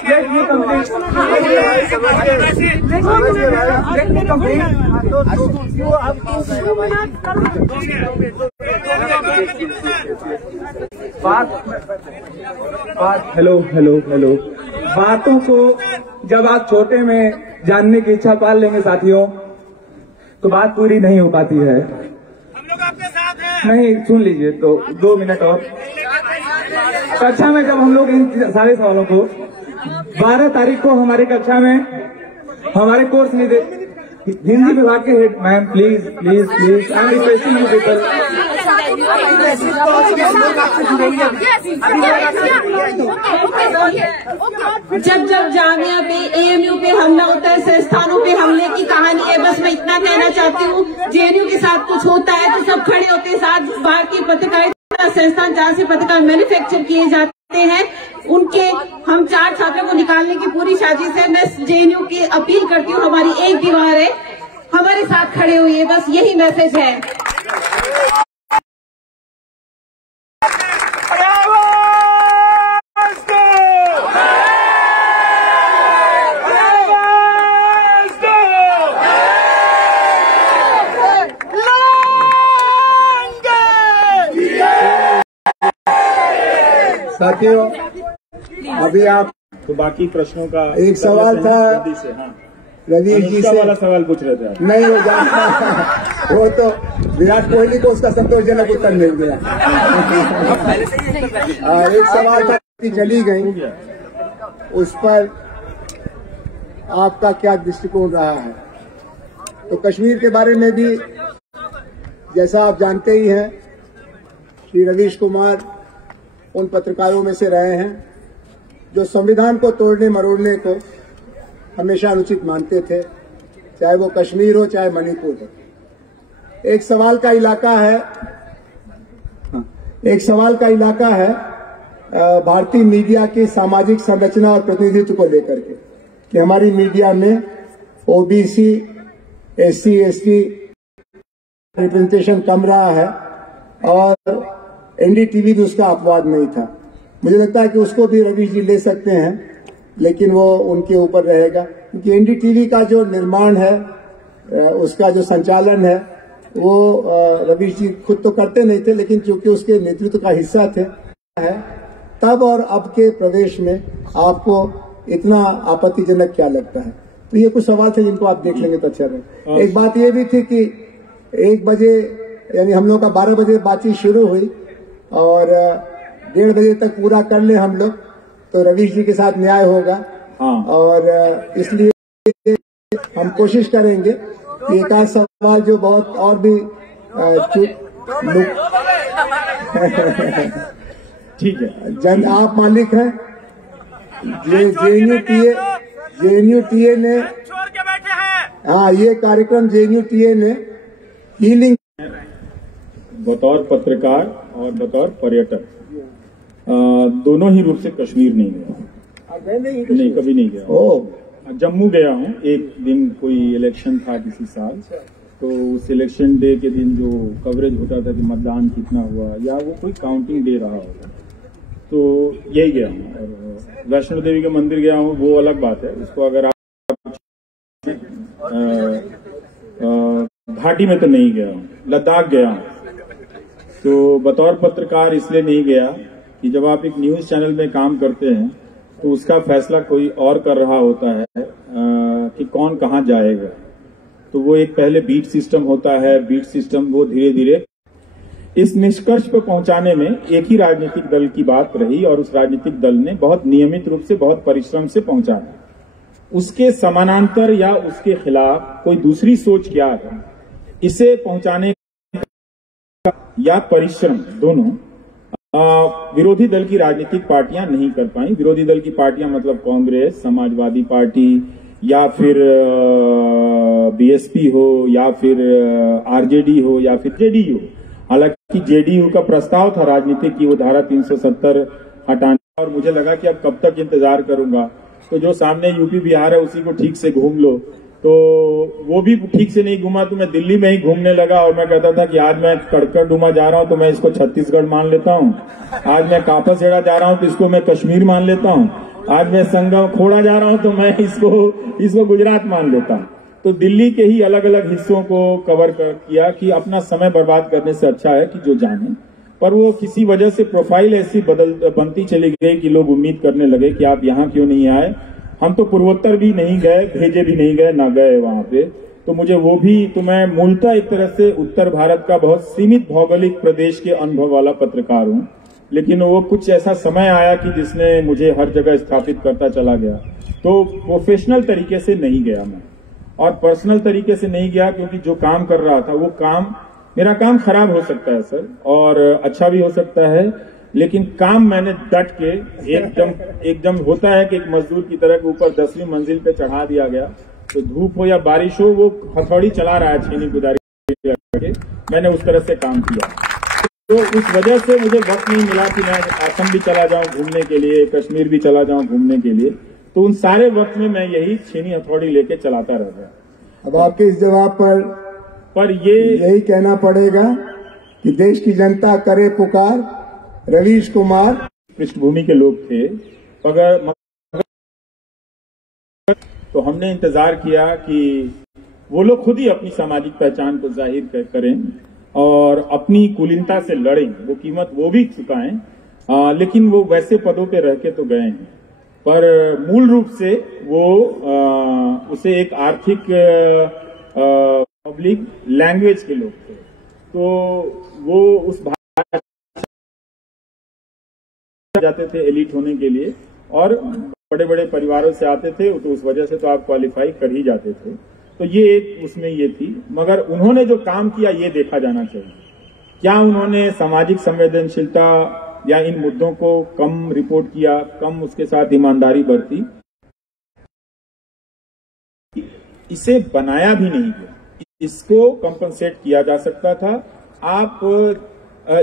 Let me complete. Hello. बातों को जब आप छोटे में जानने की इच्छा पाल लेंगे साथियों, तो बात पूरी नहीं हो पाती है। हम लोग आपके साथ हैं। नहीं, सुन लीजिए तो 2 मिनट और। कक्षा में जब हम लोग इन सारे सवालों को 12 तारीख को हमारे कक्षा में हमारे कोर्स हिंदी विभाग के head, ma'am please I am requesting you people. जब जामिया पे, एएमयू पे हमला होता है, संस्थानों पे हमले की कहानी है। बस मैं इतना कहना चाहती हूँ, जेएनयू के साथ कुछ होता है तो सब खड़े होते हैं साथ। भारतीय पत्रकारिता संस्थान जहाँ से पत्रकार मैन्युफैक्चर किए जाते हैं, उनके हम 4 छात्रों को निकालने की पूरी साजिश है। मैं जेएनयू की अपील करती हूँ, हमारी एक दीवार है, हमारे साथ खड़े हुए, बस यही मैसेज है। साथियों, अभी आप तो बाकी प्रश्नों का एक सवाल था। जल्दी से, हाँ। रवीश जी से वाला सवाल पूछ रहे थे आप। नहीं हो जाता वो तो विराट कोहली को उसका संतोषजनक उत्तर मिल गया। एक सवाल था कि चली गई, उस पर आपका क्या दृष्टिकोण रहा है? तो कश्मीर के बारे में भी जैसा आप जानते ही हैं, श्री रवीश कुमार उन पत्रकारों में से रहे हैं जो संविधान को तोड़ने मरोड़ने को हमेशा अनुचित मानते थे, चाहे वो कश्मीर हो चाहे मणिपुर हो। एक सवाल का इलाका है भारतीय मीडिया की सामाजिक संरचना और प्रतिनिधित्व को लेकर के, कि हमारी मीडिया में ओबीसी, एससी, एसटी रिप्रेजेंटेशन कम रहा है और एनडीटीवी भी उसका अपवाद नहीं था। मुझे लगता है कि उसको भी रवीश जी ले सकते हैं, लेकिन वो उनके ऊपर रहेगा, क्योंकि एनडीटीवी का जो निर्माण है, उसका जो संचालन है, वो रवीश जी खुद तो करते नहीं थे, लेकिन चूंकि उसके नेतृत्व का हिस्सा थे, तब और अब के प्रवेश में आपको इतना आपत्तिजनक क्या लगता है? तो ये कुछ सवाल थे जिनको आप देख लेंगे तो अच्छा रहे। एक बात ये भी थी कि 1 बजे यानी हम लोग का 12 बजे बातचीत शुरू हुई और 1:30 बजे तक पूरा कर ले हम लोग तो रवीश जी के साथ न्याय होगा। और इसलिए हम कोशिश करेंगे कि एक आध सवाल जो बहुत और भी ठीक है, जन आप मालिक हैं, जेएनयूटीए ने, हाँ, ये कार्यक्रम जेएनयूटीए ने हीलिंग बतौर पत्रकार और बतौर पर्यटक दोनों ही रूप से कश्मीर नहीं गया। नहीं, कभी नहीं गया। जम्मू गया हूँ, एक दिन कोई इलेक्शन था किसी साल, तो उस इलेक्शन डे के दिन जो कवरेज होता था कि मतदान कितना हुआ या वो कोई काउंटिंग डे रहा होगा, तो यही गया हूँ। और वैष्णो देवी के मंदिर गया हूँ, वो अलग बात है, उसको अगर आप घाटी में तो नहीं गया हूँ। लद्दाख गया हूँ, तो बतौर पत्रकार इसलिए नहीं गया कि जब आप एक न्यूज चैनल में काम करते हैं तो उसका फैसला कोई और कर रहा होता है कि कौन कहाँ जाएगा। तो वो एक पहले बीट सिस्टम होता है, बीट सिस्टम वो धीरे धीरे इस निष्कर्ष पर पहुंचाने में एक ही राजनीतिक दल की बात रही और उस राजनीतिक दल ने बहुत नियमित रूप से, बहुत परिश्रम से पहुंचाया। उसके समानांतर या उसके खिलाफ कोई दूसरी सोच क्या है, इसे पहुंचाने का या परिश्रम दोनों विरोधी दल की राजनीतिक पार्टियां नहीं कर पाई। विरोधी दल की पार्टियां मतलब कांग्रेस, समाजवादी पार्टी या फिर बीएसपी हो या फिर आरजेडी हो या फिर जेडीयू। हालांकि जेडीयू का प्रस्ताव था राजनीतिक की वो धारा 370 हटाने, और मुझे लगा कि अब कब तक इंतजार करूंगा, तो जो सामने यूपी बिहार है उसी को ठीक से घूम लो। तो वो भी ठीक से नहीं घूमा तो मैं दिल्ली में ही घूमने लगा और मैं कहता था कि आज मैं कड़कड़डुमा जा रहा हूं तो मैं इसको छत्तीसगढ़ मान लेता हूं, आज मैं कापसहेड़ा जा रहा हूं तो इसको मैं कश्मीर मान लेता हूं, आज मैं संगम खोड़ा जा रहा हूं तो मैं इसको गुजरात मान लेता हूं। तो दिल्ली के ही अलग अलग हिस्सों को कवर किया कि अपना समय बर्बाद करने से अच्छा है कि जो जाने। पर वो किसी वजह से प्रोफाइल ऐसी बनती चली गई कि लोग उम्मीद करने लगे कि आप यहाँ क्यों नहीं आए। हम तो पूर्वोत्तर भी नहीं गए, भेजे भी नहीं गए, ना गए वहां पे। तो मुझे वो भी, तो मैं मूलतः एक तरह से उत्तर भारत का बहुत सीमित भौगोलिक प्रदेश के अनुभव वाला पत्रकार हूं, लेकिन वो कुछ ऐसा समय आया कि जिसने मुझे हर जगह स्थापित करता चला गया। तो प्रोफेशनल तरीके से नहीं गया मैं, और पर्सनल तरीके से नहीं गया क्योंकि जो काम कर रहा था वो काम, मेरा काम खराब हो सकता है सर और अच्छा भी हो सकता है, लेकिन काम मैंने डट के एकदम होता है कि एक मजदूर की तरह के ऊपर 10वीं मंजिल पे चढ़ा दिया गया, तो धूप हो या बारिश हो वो हथौड़ी चला रहा है छीनी गुदारी करके, मैंने उस तरह से काम किया। तो उस वजह से मुझे वक्त नहीं मिला कि मैं असम भी चला जाऊं घूमने के लिए, कश्मीर भी चला जाऊं घूमने के लिए। तो उन सारे वक्त में मैं यही छीनी हथौड़ी लेके चलाता रह गया। अब आपके इस जवाब पर यही कहना पड़ेगा कि देश की जनता करे पुकार, रवीश कुमार पृष्ठभूमि के लोग थे, मगर तो हमने इंतजार किया कि वो लोग खुद ही अपनी सामाजिक पहचान को जाहिर करें और अपनी कुलीनता से लड़ें, वो कीमत वो भी चुकाएं, लेकिन वो वैसे पदों पे रह के तो गए हैं। पर मूल रूप से वो उसे एक आर्थिक पब्लिक लैंग्वेज के लोग थे। तो वो उस भाषा जाते थे एलिट होने के लिए, और बड़े बड़े परिवारों से आते थे, तो उस वजह से तो आप क्वालिफाई कर ही जाते थे। तो ये एक उसमें ये थी, मगर उन्होंने जो काम किया ये देखा जाना चाहिए। क्या उन्होंने सामाजिक संवेदनशीलता या इन मुद्दों को कम रिपोर्ट किया, कम उसके साथ ईमानदारी बरती? इसे बनाया भी नहीं गया, इसको कंपनसेट किया जा सकता था। आप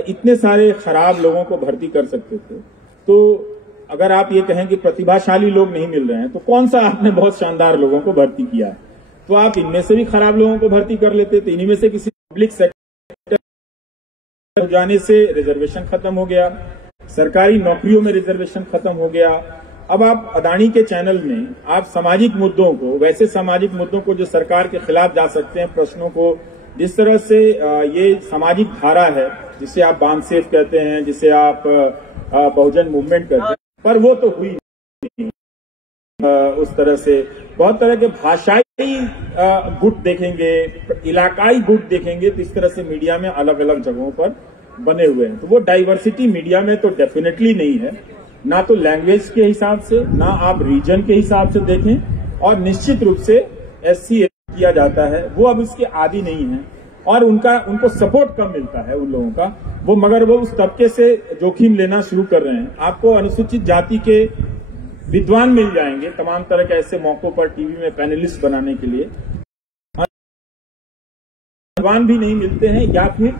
इतने सारे खराब लोगों को भर्ती कर सकते थे। तो अगर आप ये कहें कि प्रतिभाशाली लोग नहीं मिल रहे हैं, तो कौन सा आपने बहुत शानदार लोगों को भर्ती किया है? तो आप इनमें से भी खराब लोगों को भर्ती कर लेते। तो इन्हीं में से किसी पब्लिक सेक्टर जाने से रिजर्वेशन खत्म हो गया, सरकारी नौकरियों में रिजर्वेशन खत्म हो गया। अब आप अदानी के चैनल में आप सामाजिक मुद्दों को, वैसे सामाजिक मुद्दों को जो सरकार के खिलाफ जा सकते हैं, प्रश्नों को, जिस तरह से ये सामाजिक धारा है जिसे आप बानसेफ कहते हैं, जिसे आप बहुजन मूवमेंट कहते हैं, पर वो तो हुई नहीं। उस तरह से बहुत तरह के भाषाई गुट देखेंगे, इलाकाई गुट देखेंगे, तो इस तरह से मीडिया में अलग अलग जगहों पर बने हुए हैं। तो वो डाइवर्सिटी मीडिया में तो डेफिनेटली नहीं है, ना तो लैंग्वेज के हिसाब से, ना आप रीजन के हिसाब से देखें, और निश्चित रूप से SC किया जाता है, वो अब उसके आदी नहीं है, और उनको सपोर्ट कम मिलता है उन लोगों का, वो मगर वो उस तबके से जोखिम लेना शुरू कर रहे हैं। आपको अनुसूचित जाति के विद्वान मिल जाएंगे तमाम तरह के ऐसे मौकों पर टीवी में पैनलिस्ट बनाने के लिए, विद्वान भी नहीं मिलते हैं, या फिर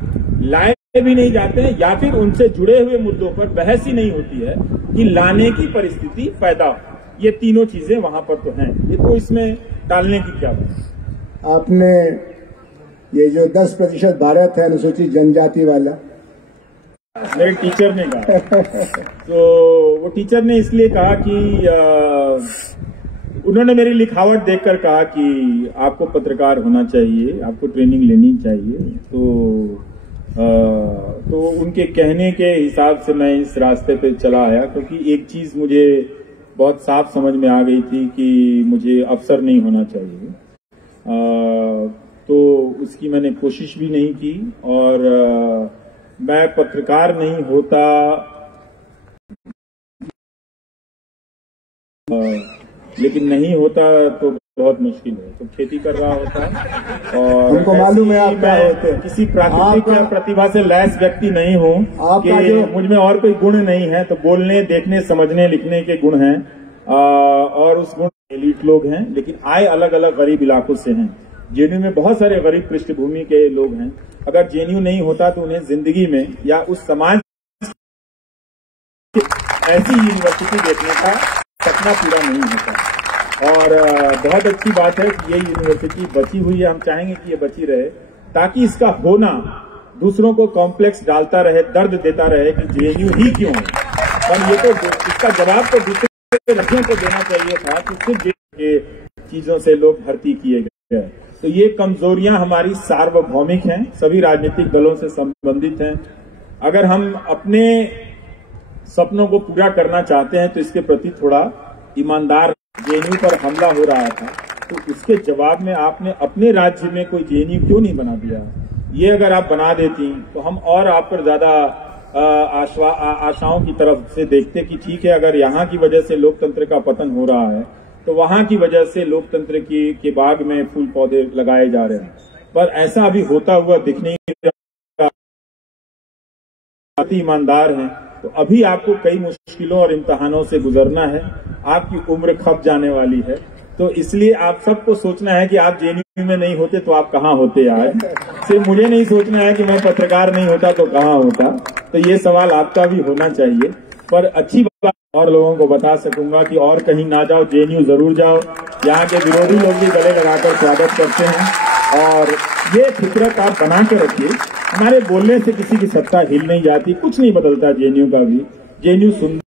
लाए भी नहीं जाते हैं, या फिर उनसे जुड़े हुए मुद्दों पर बहस ही नहीं होती है कि लाने की परिस्थिति पैदा हो। ये तीनों चीजें वहां पर तो हैं, ये तो इसमें टालने की क्या बात? आपने ये जो 10% भारत है अनुसूचित जनजाति वाला, मेरे टीचर ने कहा तो वो टीचर ने इसलिए कहा कि उन्होंने मेरी लिखावट देखकर कहा कि आपको पत्रकार होना चाहिए, आपको ट्रेनिंग लेनी चाहिए। तो उनके कहने के हिसाब से मैं इस रास्ते पे चला आया, क्योंकि एक चीज मुझे बहुत साफ समझ में आ गई थी कि मुझे अफसर नहीं होना चाहिए। तो उसकी मैंने कोशिश भी नहीं की, और मैं पत्रकार नहीं होता, लेकिन नहीं होता तो बहुत मुश्किल है, तो खेती कर रहा होता, और हमको मालूम है आप क्या होते हैं। किसी प्राकृतिक या प्रतिभा से लैस व्यक्ति नहीं हूँ कि मुझ में और कोई गुण नहीं है। तो बोलने, देखने, समझने, लिखने के गुण हैं, और उस गुण एलीट लोग हैं, लेकिन आए अलग अलग गरीब इलाकों से हैं। JNU में बहुत सारे गरीब पृष्ठभूमि के लोग हैं। अगर JNU नहीं होता तो उन्हें जिंदगी में या उस समाज ऐसी यूनिवर्सिटी देखने का सपना पूरा नहीं होता। और बहुत अच्छी बात है कि ये यूनिवर्सिटी बची हुई है। हम चाहेंगे कि ये बची रहे, ताकि इसका होना दूसरों को कॉम्प्लेक्स डालता रहे, दर्द देता रहे कि JNU ही क्यों है। पर ये तो इसका जवाब तो दूसरे लड़कियों को देना चाहिए था कि सिर्फ के चीजों से लोग भर्ती किए गए। तो ये कमजोरियां हमारी सार्वभौमिक हैं, सभी राजनीतिक दलों से संबंधित हैं। अगर हम अपने सपनों को पूरा करना चाहते हैं तो इसके प्रति थोड़ा ईमानदार। JNU पर हमला हो रहा था, तो उसके जवाब में आपने अपने राज्य में कोई JNU क्यों नहीं बना दिया? ये अगर आप बना देती तो हम और आप पर ज्यादा आशाओं की तरफ से देखते कि ठीक है, अगर यहाँ की वजह से लोकतंत्र का पतन हो रहा है तो वहां की वजह से लोकतंत्र के बाग में फूल पौधे लगाए जा रहे हैं। पर ऐसा अभी होता हुआ दिख नहीं रहा। ईमानदार हैं तो अभी आपको कई मुश्किलों और इम्तिहानों से गुजरना है। आपकी उम्र खप जाने वाली है, तो इसलिए आप सबको सोचना है कि आप JNU में नहीं होते तो आप कहाँ होते यार। सिर्फ मुझे नहीं सोचना है कि मैं पत्रकार नहीं होता तो कहाँ होता। तो ये सवाल आपका भी होना चाहिए। पर अच्छी बात और लोगों को बता सकूंगा कि और कहीं ना जाओ, JNU जरूर जाओ। यहाँ के विरोधी लोग भी गले लगाकर स्वागत करते हैं, और ये फितरत आप बना के रखिए। हमारे बोलने से किसी की सत्ता हिल नहीं जाती, कुछ नहीं बदलता JNU का भी। JNU सुंदर